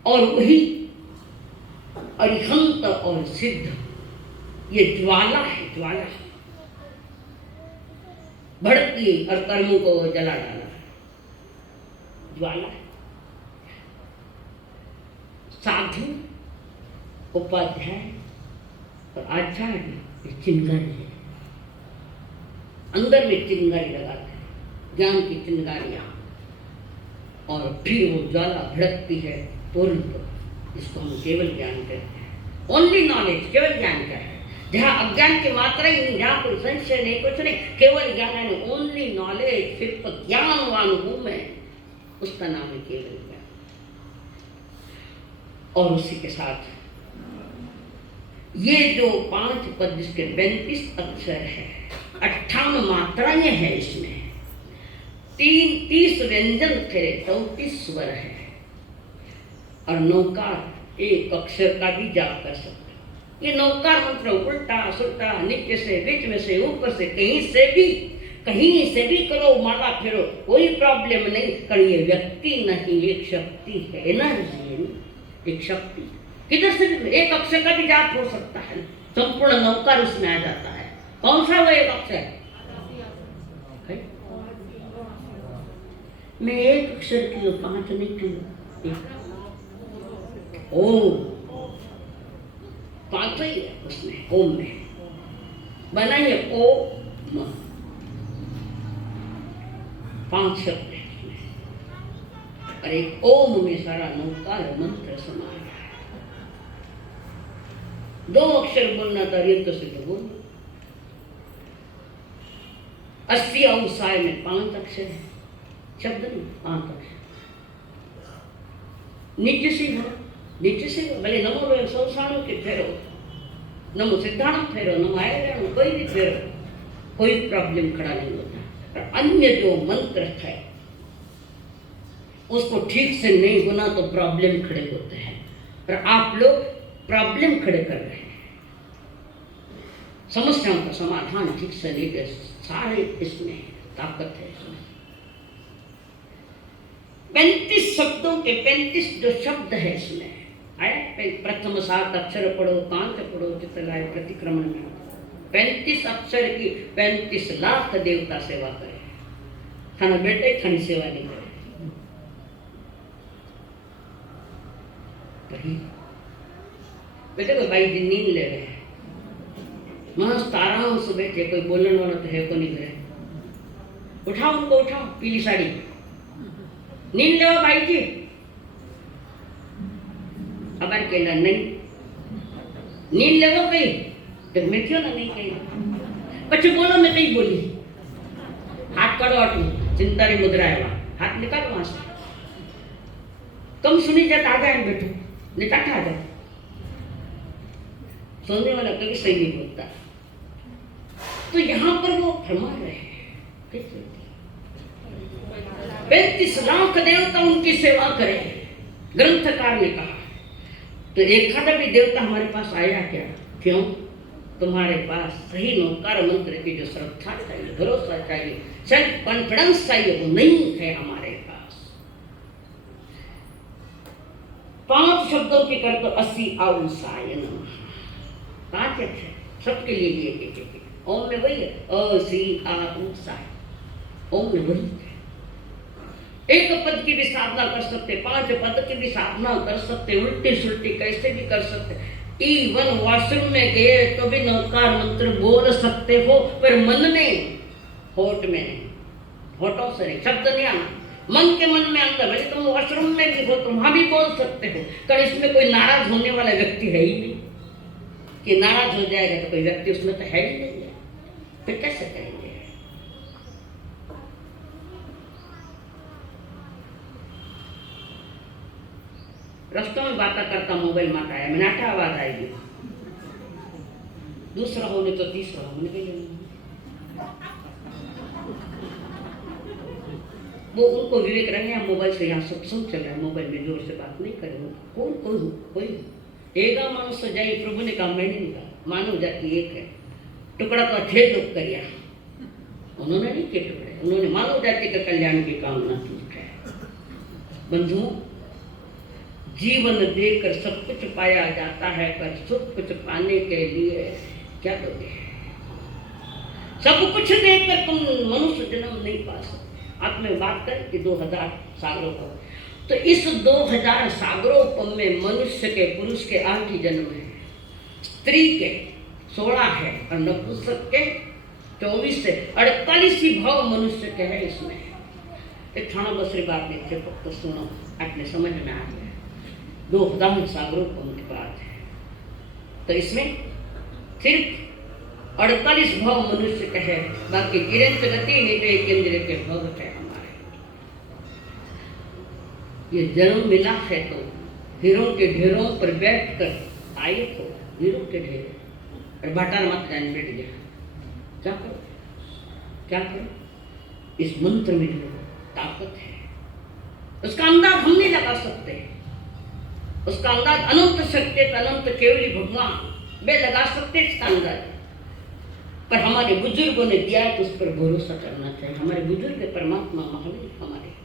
और वही अरिहंत और सिद्ध ये ज्वाला है, ज्वाला भड़की और कर्मों को जला डाला है, ज्वाला है। साधु, उपाध्याय और आचार्य चिंगारी है, अंदर में चिंगारी लगाते हैं, ज्ञान की चिंगारियां, और फिर वो ज्वाला भड़कती है पूर्ण, जिसको हम केवल ज्ञान कहते हैं। ओनली नॉलेज, केवल ज्ञान का है, जहाँ अज्ञान की मात्रा ही नहीं, जहाँ कोई संशय नहीं, कुछ नहीं, केवल ज्ञान है। ओनली नॉलेज, सिर्फ ज्ञानवान हूं मैं, उसका नाम है केवल ज्ञान। और उसी के साथ ये जो 5 पद जिसके 35 अक्षर है, 58 मात्राएं हैं इसमें, 30 व्यंजन थे, 34 स्वर है, और नौकार एक अक्षर का भी जाप कर सकते। ये नौकार मंत्र उल्टा सुल्टा, नीचे से, बीच में से, ऊपर से, कहीं से भी करो, माला फेरो, कोई प्रॉब्लम नहीं। पर ये व्यक्ति नहीं, एक शक्ति है, एनर्जी है, एक शक्ति। किधर से एक अक्षर का भी जाप हो सकता है, संपूर्ण नौकार उसमें आ जाता है। कौन सा वो एक अक्षर? मैं एक अक्षर की हूँ, 5 नहीं की, ओम 5 ही है उसमें, ओम में बना है ओम, 5 शब्द है उसमें, और एक ओम में सारा नौकार मंत्र समाया है। 2 अक्षर बोलना था, ये से तो बोल। 80 अवसाय में 5 अक्षर है, शब्द नहीं, 5 अक्षर। नीचे से हो, नीचे से भले नमो वे संसारों के फेरो, नमो सिद्धांत फेरो, नमो आयरण, कोई भी फेरो, कोई प्रॉब्लम खड़ा नहीं होता। और अन्य जो मंत्र है उसको ठीक से नहीं होना तो प्रॉब्लम खड़े होते हैं, और आप लोग प्रॉब्लम खड़े कर रहे हैं, समस्याओं का समाधान ठीक से नहीं दे। सारे इसमें ताकत है, इसमें 35 शब्दों के 35 जो शब्द है इसमें आया। प्रथम 7 अक्षर पढ़ो, 5 पढ़ो, चितलाय प्रतिक्रमण में 35 अक्षर की 35 लाख देवता सेवा करे, खाना बेटे खानी सेवा नहीं करे। बेटे कोई भाई जी नींद ले रहे हैं, मस्त आराम से बैठे, कोई बोलने वाला तो है को नहीं करे, उठाओ उनको, उठाओ, पीली साड़ी, नींद ले भाई जी, अबार कहला नहीं नींद लेवो कई तो मैं क्यों ना नहीं कही પછી બોલો मैं कई बोली हाथ करो आटू चिंता री मुद्रा है हाथ निकालो वहां से कम सुनी जाता आ जाए बैठो निकाटा आ जाए सुनने वाला कभी सही नहीं बोलता तो यहाँ पर वो फरमा रहे हैं 35 लाख देवता उनकी सेवा करें ग्रंथकार ने कहा तो एक खादा भी देवता हमारे पास आया क्या क्यों तुम्हारे पास सही नौकार मंत्र की जो श्रद्धा चाहिए भरोसा चाहिए सेल्फ कॉन्फिडेंस चाहिए वो नहीं है हमारे पास 5 शब्दों की कर तो 80 आउसाय नमः 5 अक्षर सबके लिए एक ओम में वही है अ सी आ उ सा ओम में वही है एक पद की भी साधना कर सकते 5 पद की भी साधना कर सकते उल्टी सुल्टी कैसे भी कर सकते इवन वॉशरूम में गए तो भी नौकार मंत्र बोल सकते हो पर मन में होठ में नहीं होठों से नहीं शब्द नहीं आना मन के मन में अंदर भले तुम वॉशरूम में भी हो तुम वहां भी बोल सकते हो पर इसमें कोई नाराज होने वाला व्यक्ति है ही नहीं कि नाराज हो जाएगा तो कोई व्यक्ति उसमें तो है ही नहीं है फिर कैसे करेंगे रस्तों में बात करता मोबाइल माता है मिनाटा आवाज आएगी दूसरा होने तो तीसरा होने के लिए वो उनको विवेक रहे हैं मोबाइल से यहाँ सत्संग चल रहा है मोबाइल में जोर से बात नहीं करेंगे कोई एगा मानुष जाए प्रभु ने कहा मैंने नहीं कहा मानव जाति एक है टुकड़ा तो अच्छे दुख करिया उन्होंने नहीं किए टुकड़े उन्होंने मानव जाति का कल्याण की कामना की है बंधुओं जीवन देकर सब कुछ पाया जाता है पर सब कुछ पाने के लिए क्या दोगे सब कुछ देकर तुम मनुष्य जन्म नहीं पा सकते आपने बात करें कि 2000 सागरों को तो इस 2000 सागरों में मनुष्य के पुरुष के 8 ही जन्म है स्त्री के 16 है और नपुंसक के 24 से 48 ही भाव मनुष्य के है इसमें एक क्षण बसरी बात नहीं थे तो सुनो आपने समझ में आ गया 2000 सागरों की बात है तो इसमें सिर्फ 48 भाव मनुष्य का है बाकी किरंत गति निजय केंद्र के भाव है हमारे ये जन्म मिला है तो हीरों के ढेरों पर बैठकर आए तो हीरों के ढेर और भाटार मत जान बैठ गया क्या करो इस मंत्र में जो ताकत है उसका अंदाज हम नहीं लगा सकते उसका अंदाज अनंत शक्ति अनंत केवली भगवान वे लगा सकते इसका अंदाज पर हमारे बुजुर्गों ने दिया है तो उस पर भरोसा करना चाहिए हमारे बुजुर्ग परमात्मा महावीर हमारे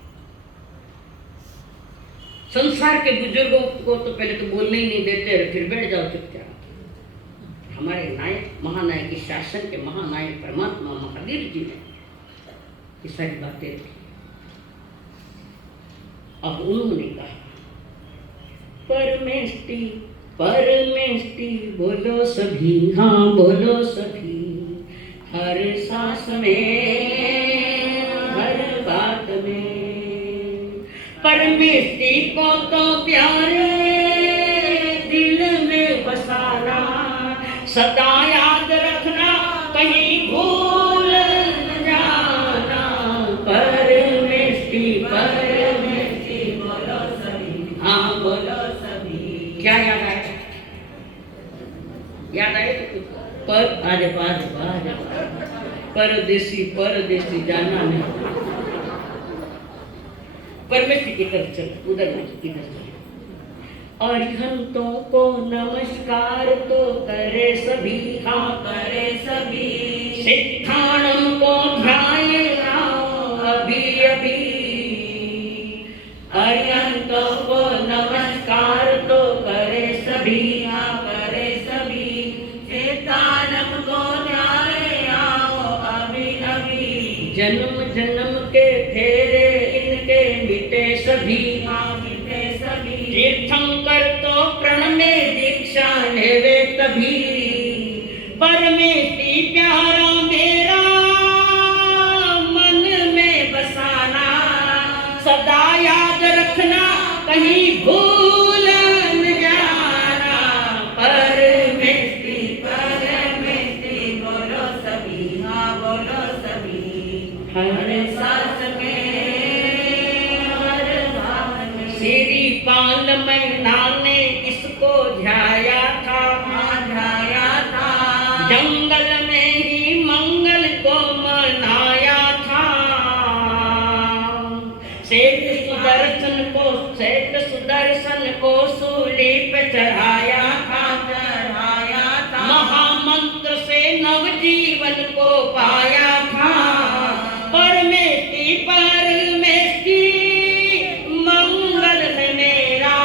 संसार के बुजुर्गों को तो पहले तो बोलने ही नहीं देते फिर बैठ जाओ चुपचाप हमारे नायक महानायक इस शासन के महानायक परमात्मा महावीर जी ने ये सारी बातें रखी अब उन्होंने कहा परमेष्टि परमेष्टि बोलो सभी हाँ बोलो सभी हर सांस में हर बात में परमेष्टि को तो प्यारे दिल में बसाना सदा याद रखना कहीं भूल न जाना परमेष्टि परमेष्टि बोलो सभी हाँ बोलो क्या याद आए तो कुछ पर आज परदेसी जाना नहीं परमेश्वर की तरफ चलो उधर नहीं इधर चलो अरिहंतों को नमस्कार तो करे सभी हाँ करे सभी सिद्धाणम को ध्याये अभी अभी अरिहंतों को नमस्कार तो करे सभी हाँ करे सभी सिद्धाणम को ध्याये अभी अभी जन्म जन्म के फेरे इनके मिटे सभी हाँ मिटे सभी तीर्थंकर तो प्रण में दीक्षा लेवे तभी परमेष्टि प्यारा मेरा मन में बसाना सदा याद रखना कहीं भूल न जाना जंगल में ही मंगल को मनाया था। श्वेत सुदर्शन को सूली पे चढ़ाया था। महामंत्र से नवजीवन को पाया था। परमेष्टि परमेष्टि मंगल है मेरा,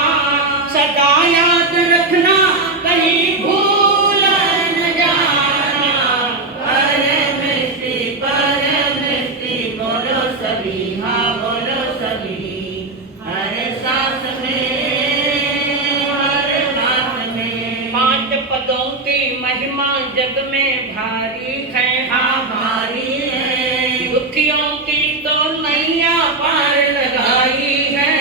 सदा याद रखना कहीं भूल न जाना। परमेष्टि परमेष्टि बोलो सभी, हाँ बोलो सभी, हर सांस में हर बात में। 5 पदों की महिमा जग में भारी है, हाँ भारी है। दुखियों की तो नैया पार लगाई है।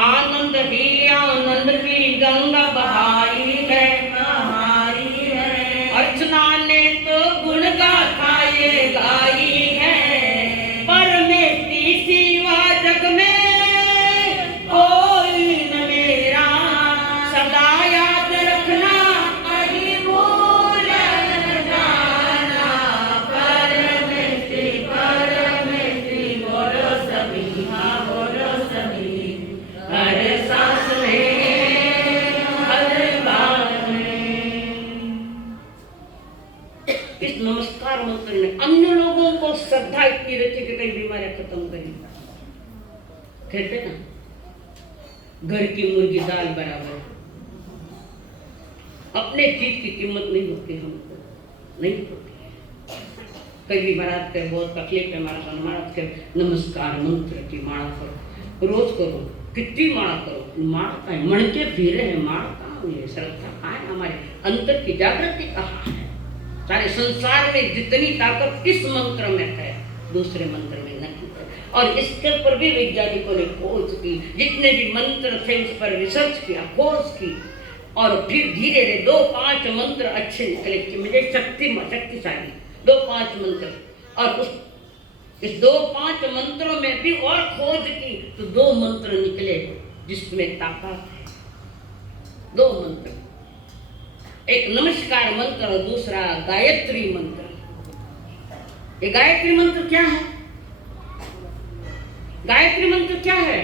आनंद ही आनंद की गंगा बहाई है, बहाई है। अर्चना ने तो गुण गाथा ये गाई है। परमेष्टि सिवा जग में कोई न मेरा, सदा याद रखना कहीं भूल न जाना। परमेष्टि परमेष्टि बोलो सभी, हाँ बोलो सभी, हर सांस में हर बात में। इस नमस्कार मंत्र ने अन्य लोगों को श्रद्धा इतनी रची कि कई बीमारियां खत्म करी। कहते ना, घर की मुर्गी दाल बराबर। अपने चीज की कीमत नहीं होती, हमको नहीं होती है। कई भी महाराज के बहुत तकलीफ है, महाराज के नमस्कार मंत्र की माला करो, रोज करो, कितनी माला करो। मारता है मन के फिरे है, मारता है श्रद्धा कहाँ है, हमारे अंतर की जागृति कहाँ है। सारे संसार में जितनी ताकत इस मंत्र में है, दूसरे मंत्र में नहीं है। और इसके ऊपर भी वैज्ञानिकों ने खोज की, जितने भी मंत्र थे उस पर रिसर्च किया, खोज की, और फिर धीरे धीरे 2-5 मंत्र अच्छे निकले कि मुझे शक्तिशाली 2-5 मंत्र। और इस 2-5 मंत्रों में भी और खोज की तो 2 मंत्र निकले जिसमें ताकत है। 2 मंत्र, एक नमस्कार मंत्र और दूसरा गायत्री मंत्र। ये गायत्री मंत्र क्या है? गायत्री मंत्र क्या है?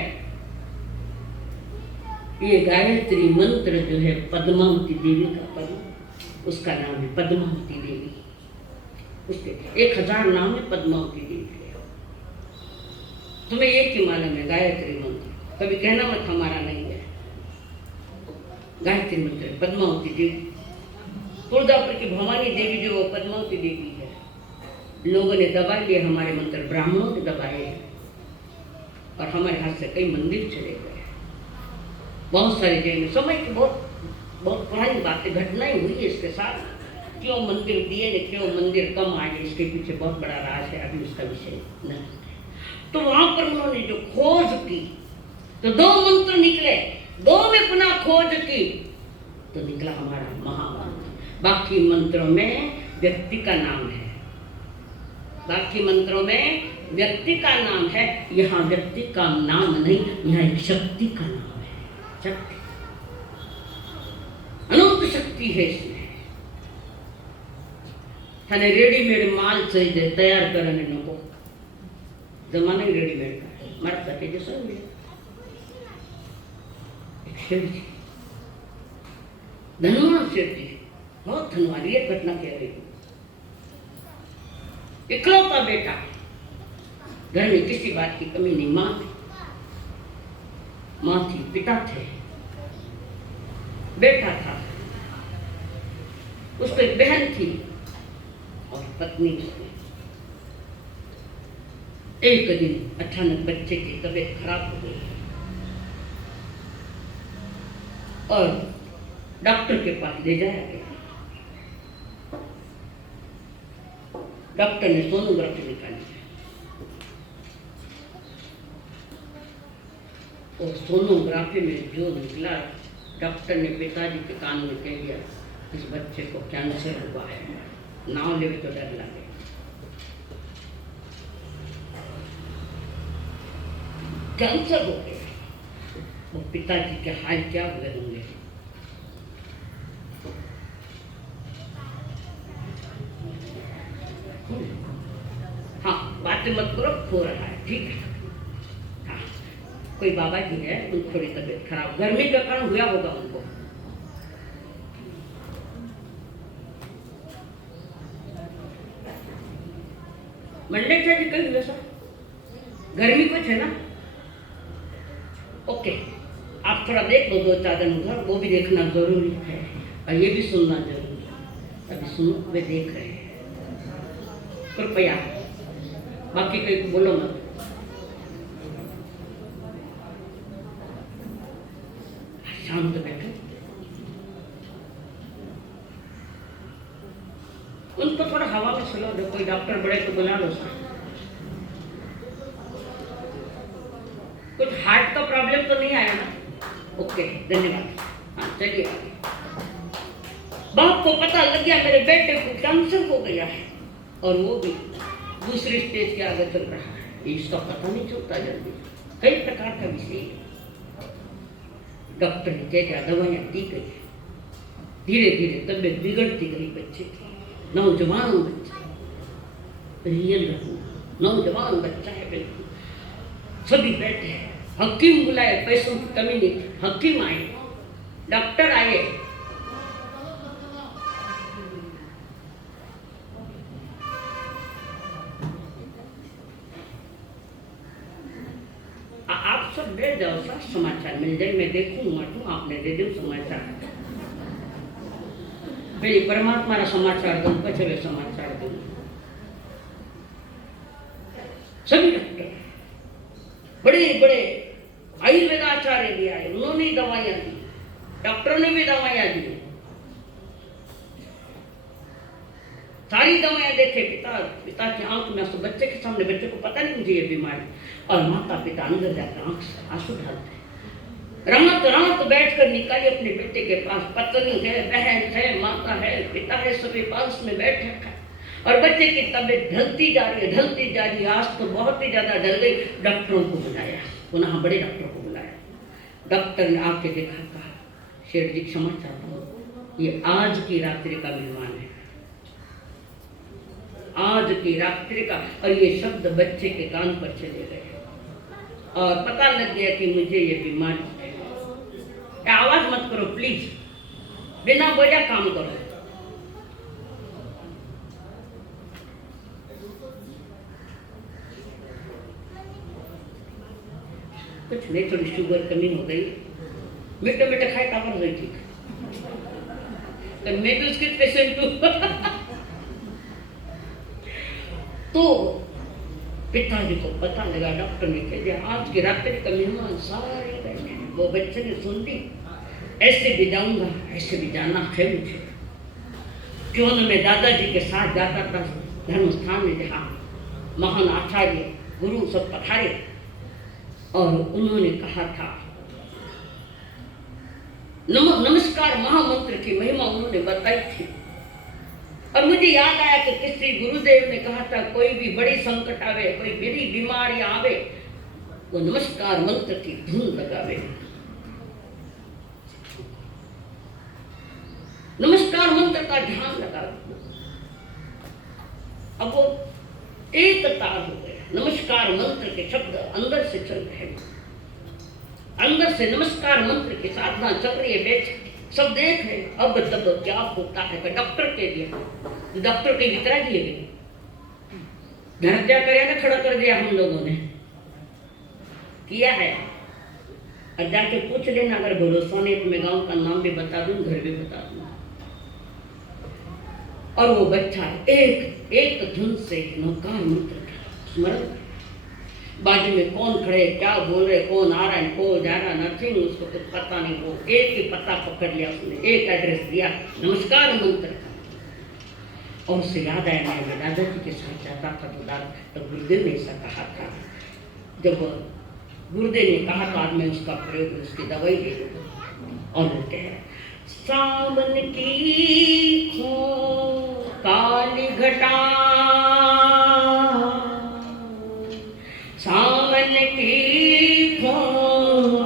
ये गायत्री मंत्र जो है पद्मावती देवी का पद्म, उसका नाम है पद्मावती देवी। उसके 1000 नाम है पद्मावती देवी के। तुम्हें एक ही मालूम है गायत्री मंत्र, कभी कहना मत हमारा नहीं है। गायत्री मंत्र पद्मावती देवी, तुलजापुर की भवानी देवी जो पद्मावती देवी है। लोगों ने दबा लिए हमारे मंत्र, ब्राह्मणों ने दबाए हैं और हमारे हाथ से कई मंदिर चले गए। बहुत सारे जैन समय की बहुत पुरानी बातें, घटनाएं हुई है इसके साथ। क्यों मंदिर दिए ने, क्यों मंदिर कम आए, इसके पीछे बहुत बड़ा राज है, अभी उसका विषय नहीं है। तो वहां पर उन्होंने जो खोज की तो 2 मंत्र निकले, 2 में पुनः खोज की तो निकला हमारा महामंत्र। बाकी मंत्रों में व्यक्ति का नाम है, बाकी मंत्रों में व्यक्ति का नाम है, यहाँ व्यक्ति का नाम नहीं, यहाँ एक शक्ति का नाम है। शक्ति, अनंत शक्ति है इसमें। थाने रेडीमेड माल चाहिए, तैयार करने नको, जमाना ही रेडीमेड का है। मर्द करके जैसा एक शेर जी, धनवान शेर जी, बहुत धनवान। ये घटना कह रही हूँ। इकलौता बेटा, घर में किसी बात की कमी नहीं। माँ थी, पिता थे, बेटा था, उसको एक बहन थी और पत्नी थी। एक दिन अचानक बच्चे की तबीयत खराब हो गई और डॉक्टर के पास ले जाया गया। डॉक्टर ने सोनोग्राफी निकाली और सोनोग्राफी में जो निकला, डॉक्टर ने पिताजी के कान में कह दिया, इस बच्चे को कैंसर हुआ है। नाम ले तो डर लगे। कैंसर हो गया। वो पिताजी के हाल क्या हुए होंगे। बातें मत करो, खो रहा है, ठीक है। हाँ, कोई बाबा जी है, उनकी थोड़ी तबीयत खराब, गर्मी के कारण हुआ होगा उनको। मंडे क्या जी कहीं सर, गर्मी कुछ है ना, ओके। आप थोड़ा देख लो 2-4 दिन उधर, वो भी देखना जरूरी है और ये भी सुनना जरूरी है। अभी सुनो, वे देख रहे हैं, कृपया बाकी कोई बोलो मत। शांत बैठो, उनको थोड़ा हवा में सुला दो, कोई डॉक्टर बड़े तो बुला लो सर। कुछ हार्ट का प्रॉब्लम तो नहीं आया ना, ओके धन्यवाद। हाँ चलिए आगे। बाप को पता लग गया मेरे बेटे को कैंसर हो गया है और वो भी दूसरी स्टेज के आगे चल रहा है, इसका पता नहीं चलता जल्दी, कई प्रकार का विषय। डॉक्टर ने क्या दवाइयाँ दी गई, धीरे धीरे तबीयत बिगड़ती गई बच्चे की। नौजवान बच्चा, रियल नौजवान बच्चा है बिल्कुल। सभी बैठे हैं, हकीम बुलाए, पैसों की कमी नहीं थी, हकीम आए, डॉक्टर आए। आप सब बैठ जाओ सर, समाचार मिल जाए, मैं देखूंगा आपने दे दो समाचार। पहले परमात्मा समाचार दूं, पछले समाचार दूं। सभी डॉक्टर बड़े बड़े आयुर्वेदाचार्य भी आए, उन्होंने दवाइयां दी, डॉक्टरों ने भी दवाइयां दी, सारी दवाइयां देखे। पिता की आंख में आंसू, बच्चे के सामने, बच्चे को पता नहीं मुझे ये बीमारी, और माता पिता अंदर जाकर आंख से आंसू डालते हैं। रात बैठ कर निकाली अपने बेटे के पास, पत्नी है, बहन है, माता है, पिता है, सभी पास में बैठे हैं और बच्चे की तबीयत ढलती जा रही है। आज तो बहुत ही ज्यादा ढल गई। डॉक्टरों को बुलाया, पुनः बड़े डॉक्टर को बुलाया। डॉक्टर ने आके देखा, कहा शेठ जी क्षमा चाहता हूँ, ये आज की रात्रि का मेहमान है, आज की रात्रि का। और ये शब्द बच्चे के कान पर चले गए और पता लग गया कि मुझे ये बीमारी है। आवाज मत करो प्लीज, बिना बोला काम करो। कुछ नहीं, थोड़ी शुगर कमी हो गई, मीठा मीठा खाए काबर गई ठीक, तो मैं भी उसके पेशेंट हूँ। तो पिताजी को पता लगा, डॉक्टर ने कह दिया आज की रात्रि का मेहमान सारे बैठे हैं। वो बच्चे ने सुन ली, ऐसे भी जाऊंगा, ऐसे भी जाना है मुझे, क्यों न मैं दादाजी के साथ जाता था धर्म स्थान में, जहाँ महान आचार्य गुरु सब पधारे और उन्होंने कहा था नमस्कार महामंत्र की महिमा उन्होंने बताई थी। और मुझे याद आया कि किसी गुरुदेव ने कहा था कोई भी बड़ी संकट आवे, कोई बड़ी बीमारी आवे, वो नमस्कार मंत्र की धुन लगावे। नमस्कार मंत्र का ध्यान लगावे। अब वो एक तार हो गया, नमस्कार मंत्र के शब्द अंदर से चल रहे, अंदर से नमस्कार मंत्र की साधना चल रही है। बेच सब देख रहे, अब तब क्या होता है। डॉक्टर के लिए, डॉक्टर के वितरा दिए गए, घर क्या करे ना, खड़ा कर दिया हम लोगों ने किया है। और जाके पूछ लेना, अगर भरोसा नहीं तो मैं गांव का नाम भी बता दूं, घर भी बता दूं। और वो बच्चा एक एक धुन से नौकार मंत्र स्मरण, बाजू में कौन खड़े, क्या बोल रहे, कौन आ रहा है, कौन जा रहा, नथिंग, उसको कुछ पता नहीं। वो एक ही पता पकड़ लिया उसने, एक एड्रेस दिया नमस्कार मंत्र का। और उससे याद आया, मैं दादाजी के साथ जाता था तो गुरुदेव ने ऐसा कहा था। जब गुरुदेव ने कहा तो आज मैं उसका प्रयोग, उसकी दवाई दे दूँ। और बोलते हैं सावन की हो काली घटा, सावन की हो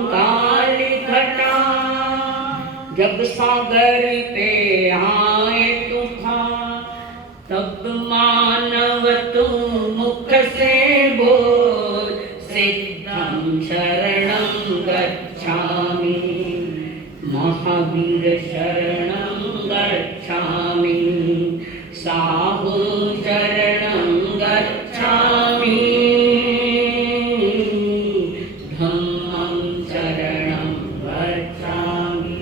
काली घटा, जब सागर पे आए तूफान, तब मानव तू मुख से साहु शरणं गच्छामि धम्मं शरणं गच्छामि।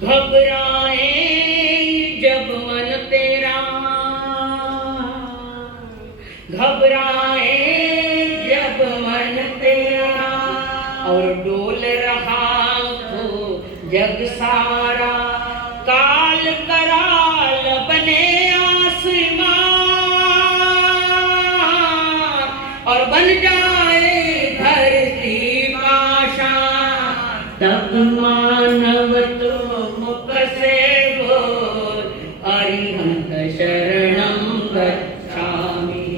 घबराए जब मन तेरा, घबराए जब मन तेरा, और डोल रहा तो जग सारा, काल कराल बने आसमान, और बन जाए धरती पाषाण, तब मानव तो मुख से बोल अरिहंत शरणं गच्छामि,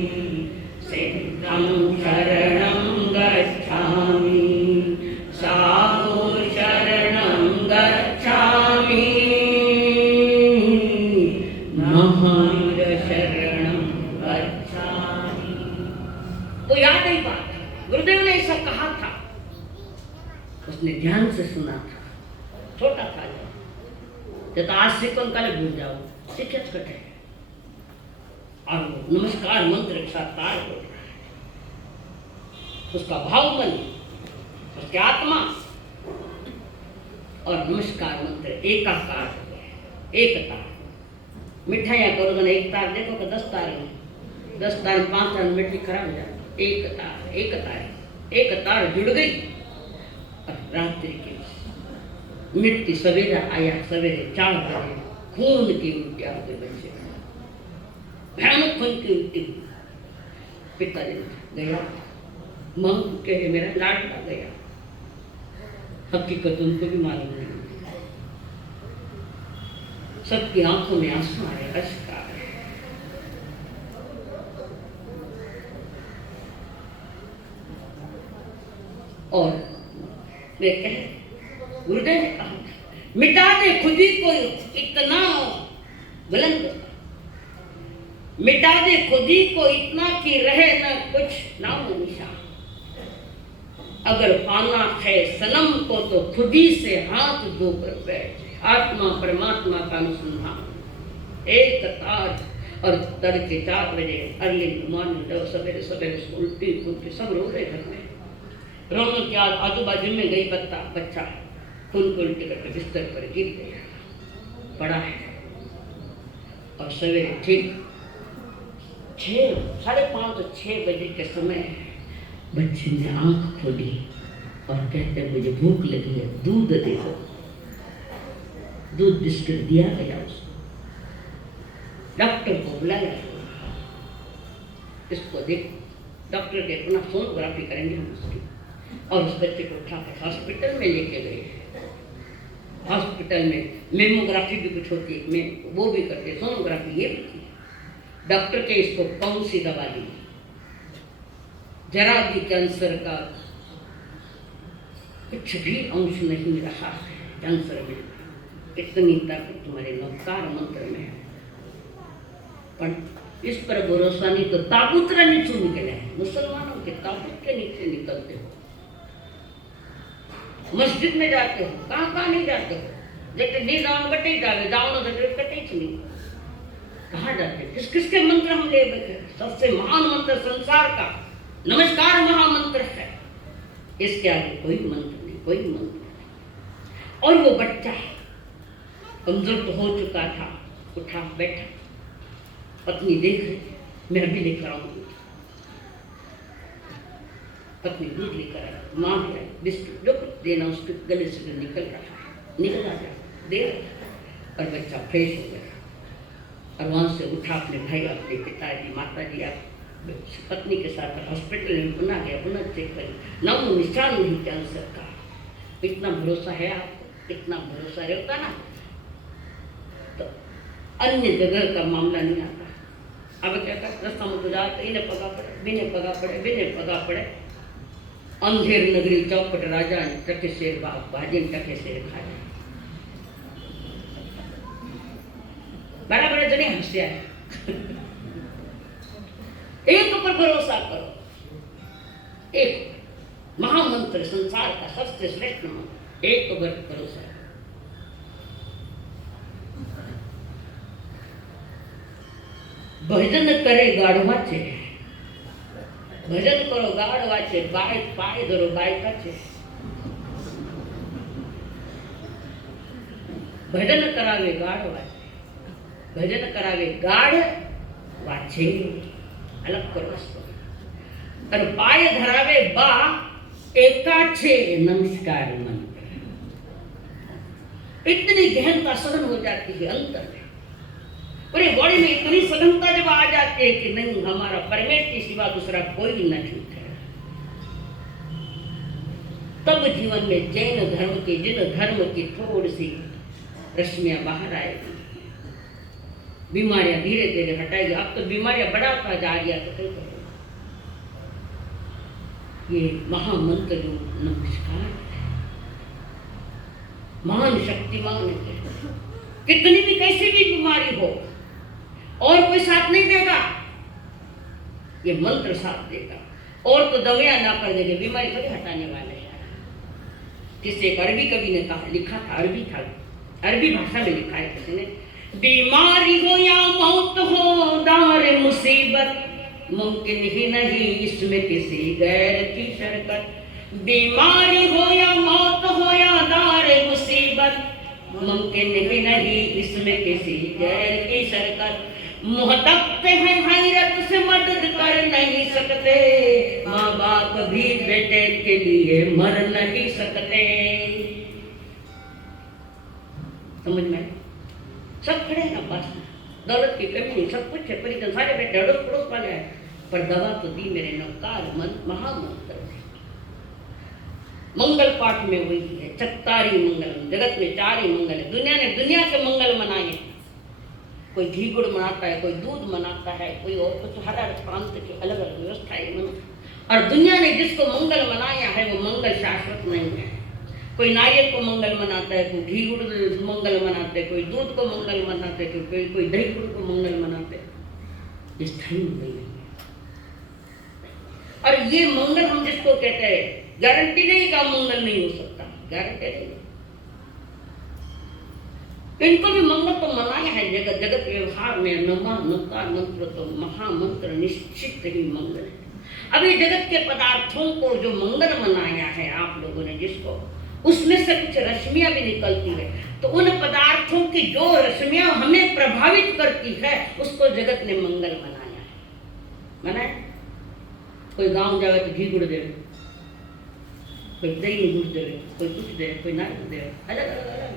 सिद्धं शरणं गच्छामि, साहु शरणं गच्छामि, महावीर शरणं गच्छामि। तो याद ही बात, गुरुदेव ने ऐसा कहा था, उसने ध्यान से सुना था, छोटा था जब, आज से कौन काले भूल जाओ, शिक्षक कटे, और नमस्कार मंत्र के साथ तार हो रहा है, उसका भाव मन, उसकी आत्मा और नमस्कार मंत्र एकाकार हो गया, एक तार। मिठाइयाँ करोगे ना, एक तार देखो कि 10 तार में, 10 तार में 5 तार में मिट्टी खराब हो जाती, एक तार, एक तार, एक तार जुड़ गई। और रात्रि की मिट्टी सवेरा आया, सवेरे 4 बजे खून की उल्टी हो गई बच्चे, भयानक खून की उल्टी। पिताजी गया, मंग के मेरा लाडला गया, हकीकत उनको भी मालूम नहीं, सबकी आंखों में आंसू आए, अश्क आए। और वे कहे, गुरुदेव ने कहा मिटा दे खुदी को इतना बुलंद, मिटा दे खुदी को इतना कि रहे न कुछ नाम निशान, अगर पाना है सनम को तो खुदी से हाथ धोकर बैठ, आत्मा परमात्मा का अनुसंधान, एक तार। और तड़के 4 बजे अर्ली मॉर्निंग, सवेरे सवेरे उल्टी फुल्टी सब रो रहे घर में, रोने के आजू बाजू में गई बच्चा खून को उल्टी करके बिस्तर पर गिर गया, पड़ा है। और सवेरे ठीक 6, 5:30 तो 6 बजे के समय बच्चे ने आंख खोली और कहते मुझे भूख लगी है, दूध दे दो। दूध बिस्किट दिया गया उसको, डॉक्टर को बुलाया, इसको देख, डॉक्टर के अपना सोनोग्राफी करेंगे हम उसकी, और उस बच्चे को उठाकर हॉस्पिटल में लेके गए। हॉस्पिटल में मेमोग्राफी भी कुछ होती है, वो भी करते, सोनोग्राफी ये भी थी। डॉक्टर के इसको कौन सी दवा दी, जरा भी कैंसर का कुछ भी अंश नहीं रहा है, कैंसर में इतनी ताकत तुम्हारे नवकार मंत्र में है, पर इस पर भरोसा नहीं तो ताबूत नीचे निकले हैं। मुसलमानों के ताबूत के नीचे निकलते हो, मस्जिद में जाते हो, कहाँ कहाँ नहीं जाते हो, जैसे नहीं जाओ कटे जावे, जाओ ना कटे नहीं, कहाँ जाते, किस किसके मंत्र हम ले बैठे। सबसे महान मंत्र संसार का नमस्कार महामंत्र है, इसके आगे कोई मंत्र नहीं, कोई मंत्र नहीं। और वो बच्चा कमजोर तो हो चुका था, उठा बैठा, पत्नी देख रही, मैं अभी लेकर आऊंगी। पत्नी दूध लेकर आई, माँ भी आई, बिस्कुट जो कुछ देना उसके गले से निकल रहा है, निकल आ जाए दे रहा, और बच्चा फ्रेश हो गया। और वहाँ से उठा अपने भाई, अपने पिताजी, माताजी, आप पत्नी के साथ हॉस्पिटल में पुनः गया, पुनः चेक करी, नाम निशान नहीं कैंसर का। इतना भरोसा है आपको, इतना भरोसा रहता ना तो अन्य जगह का मामला नहीं आता। अब क्या कर रास्ता में तो जाते, इन्हें पगा पड़े, बिने पगा पड़े, बिने पगा पड़े, अंधेर नगरी चौपट राजा टके शेर बाप भाजी टके शेर खाए, बड़ा बड़े जने हंसिया है। एक पर भरोसा करो, एक महामंत्र संसार का सबसे श्रेष्ठ मंत्र, एक पर भरोसा करो। भजन करे गाढवाचे, भजन करो गाढवाचे, पाय धरो गायकाचे, भजन करावे गाढवाचे, भजन करावे गाढवाचे, अलग करो असतो, और पाय धरावे बा एकाचे नमस्कार मंत्र। इतनी गहनता सघन हो जाती है अंतर में, पूरी बॉडी में इतनी सघनता जब आ जाती है कि नहीं हमारा परमेश्वर के सिवा दूसरा कोई न ठीक है, तब जीवन में जैन धर्म की, जिन धर्म की थोड़ी सी रश्मियां बाहर आएगी, बीमारियां धीरे धीरे हटाएगी। अब तो बीमारियां बढ़ाता जा रही है, तो कहीं ये महामंत्र जो नमस्कार है, महान शक्तिमान है। कितनी भी कैसी भी बीमारी हो और कोई साथ नहीं देगा, ये मंत्र साथ देगा। और तो दवाइयां ना कर देंगे, बीमारी थोड़ी हटाने वाले हैं। जिसे एक अरबी कवि ने कहा, लिखा था, अरबी भाषा में लिखा है किसी ने, बीमारी हो या मौत हो दार मुसीबत, मुमकिन ही नहीं इसमें किसी गैर की शरकत। बीमारी हो या मौत हो या दार मुसीबत, मुमकिन ही नहीं इसमें किसी गैर की शरकत। मुहतकते हैं हैरत से मदद कर नहीं सकते, माँ बाप भी बेटे के लिए मर नहीं सकते। समझ में? सब खड़े हैं ना पास में, दौलत की कमी नहीं, सब कुछ है, परिजन सारे बेटे अड़ोस पड़ोस वाले हैं, पर दवा तो दी मेरे नवकार महामंत्र है। मंगल पाठ में वही है, चत्तारी मंगलम, जगत में 4 ही मंगल है। दुनिया ने दुनिया के मंगल मनाए, कोई घी गुड़ मनाता है, कोई दूध मनाता है, कोई और कुछ, हर प्रांत की अलग अलग व्यवस्था है। और दुनिया ने जिसको मंगल मनाया है वो मंगल शाश्वत नहीं है। कोई नारियल को मंगल मनाता है, कोई घी गुड़ मंगल मनाते, कोई दूध को मंगल मनाते, कोई दही गुड़ को मंगल मनाते, ये स्थायी नहीं है। और ये मंगल हम जिसको कहते हैं, गारंटी नहीं का मंगल नहीं हो सकता, गारंटी नहीं। इनको भी मंगल तो मनाया है, जगत जगत व्यवहार में नकार मंत्र तो महामंत्र निश्चित ही मंगल है। अब ये जगत के पदार्थों को जो मंगल मनाया है आप लोगों ने, जिसको उसमें से कुछ रश्मियां भी निकलती है, तो उन पदार्थों की जो रश्मियां हमें प्रभावित करती है उसको जगत ने मंगल मनाया है। मनाया? कोई गांव जावे तो घी गुड़ दे, कोई दही गुड़ दे, कोई कुछ दे, कोई नारियल दे, अलग अलग अलग,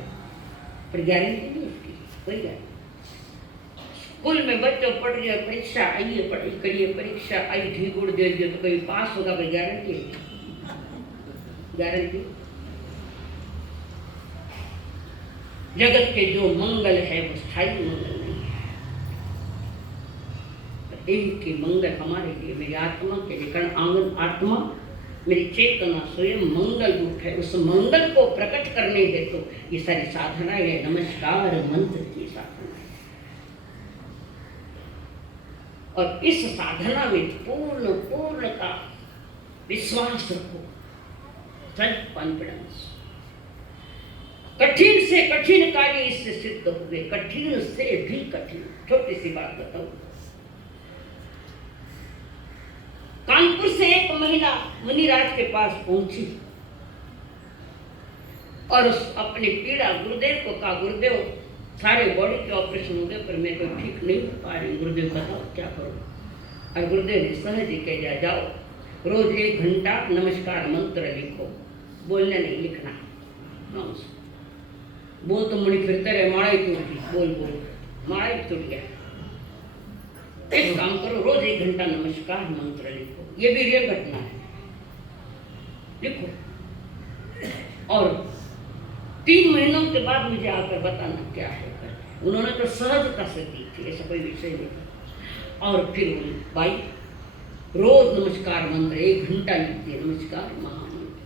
पर गारंटी नहीं उसकी, कोई गारंटी। स्कूल में बच्चों पढ़ रहे, परीक्षा आई है, पढ़ाई करिए, परीक्षा आई, घी गुड़ दे दिए तो कोई पास होगा, कोई गारंटी है? गारंटी? जगत के जो मंगल है वो स्थायी मंगल नहीं है, इनके मंगल हमारे लिए, मेरी आत्मा के लिए, कारण आंगन आत्मा मेरी चेतना स्वयं मंगल रूप है। उस मंगल को प्रकट करने हेतु तो ये सारी साधना है, नमस्कार मंत्र की साधना है। और इस साधना में पूर्णता विश्वास रखो, सेल्फ कॉन्फिडेंस। कठिन से कठिन कार्य इससे सिद्ध हुए, कठिन से भी कठिन। छोटी सी बात बताऊं, कानपुर से एक महिला मुनिराज के पास पहुंची और उस अपनी पीड़ा गुरुदेव को कहा, गुरुदेव सारे बॉडी के ऑपरेशन हो गए पर मैं कोई ठीक नहीं हो पा रही, गुरुदेव बताओ क्या करो। और गुरुदेव ने सहज ही कह दिया, जाओ रोज 1 घंटा नमस्कार मंत्र लिखो, बोलने नहीं, लिखना। बोल तो मुड़ी फिरते रहे, माड़ा ही टूट गई, बोल माड़ा ही टूट गया। एक काम करो, रोज 1 घंटा नमस्कार मंत्र लिखो, ये भी रियल घटना है, लिखो। और 3 महीनों के बाद मुझे आकर बताना क्या है। उन्होंने तो सहजता से की थी, ऐसा कोई विषय नहीं था। और फिर भाई रोज नमस्कार मंत्र 1 घंटा लिखती है, नमस्कार महामंत्र।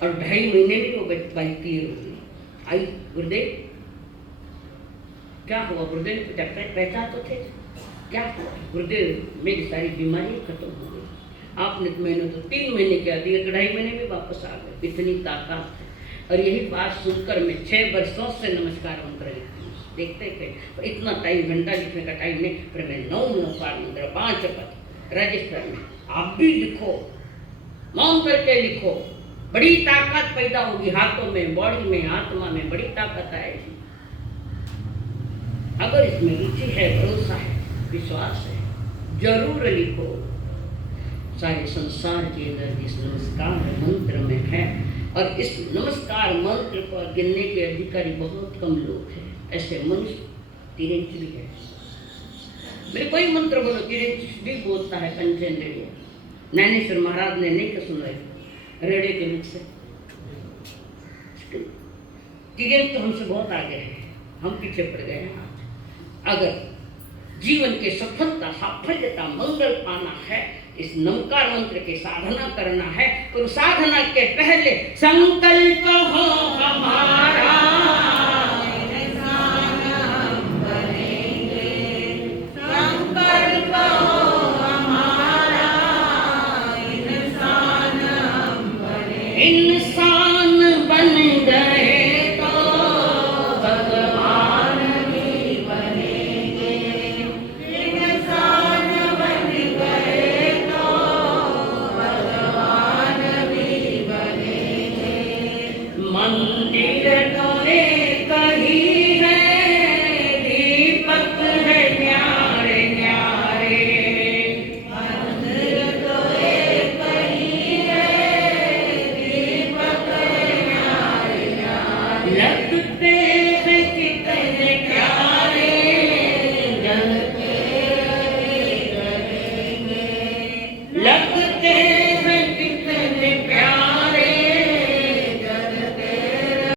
और 2.5 महीने में वो बाई क्लियर हो गई। आई, गुरुदेव क्या हुआ? गुरुदेव ने पूछा, पहचान तो थे, क्या हुआ? गुरुदेव मेरी सारी बीमारी खत्म हो गई, आपने मैंने तो 3 महीने क्या दिए, 2.5 महीने में वापस आ गए, इतनी ताकत है। और यही बात सुनकर मैं 6 वर्षों से नमस्कार मंत्र लिखती हूँ। देखते कहीं इतना टाइम घंटा लिखने का टाइम नहीं, पर मैं 9 नमस्कार मंत्र 5 पद रजिस्टर में आप भी लिखो, मौन करके लिखो, बड़ी ताकत पैदा होगी हाथों में, बॉडी में, आत्मा में बड़ी ताकत आएगी। अगर इसमें रुचि है, भरोसा है, विश्वास है, जरूर लिखो। सारे संसार के अंदर इस नमस्कार मंत्र में है, और इस नमस्कार मंत्र को गिनने के अधिकारी बहुत कम लोग हैं। ऐसे मनुष्य तिरंच भी है। मेरे कोई मंत्र बोलो, तिरंच भी बोलता है पंचेंद्रिय। ज्ञानेश्वर महाराज ने नहीं क्या सुना रेड़े के मुख से। तिरंच तो हमसे बहुत आगे है, हम पीछे पड़ गए हैं। अगर जीवन के सफलता, साफल्यता, मंगल पाना है, इस नमस्कार मंत्र की साधना करना है, तो साधना के पहले संकल्प हो हमारा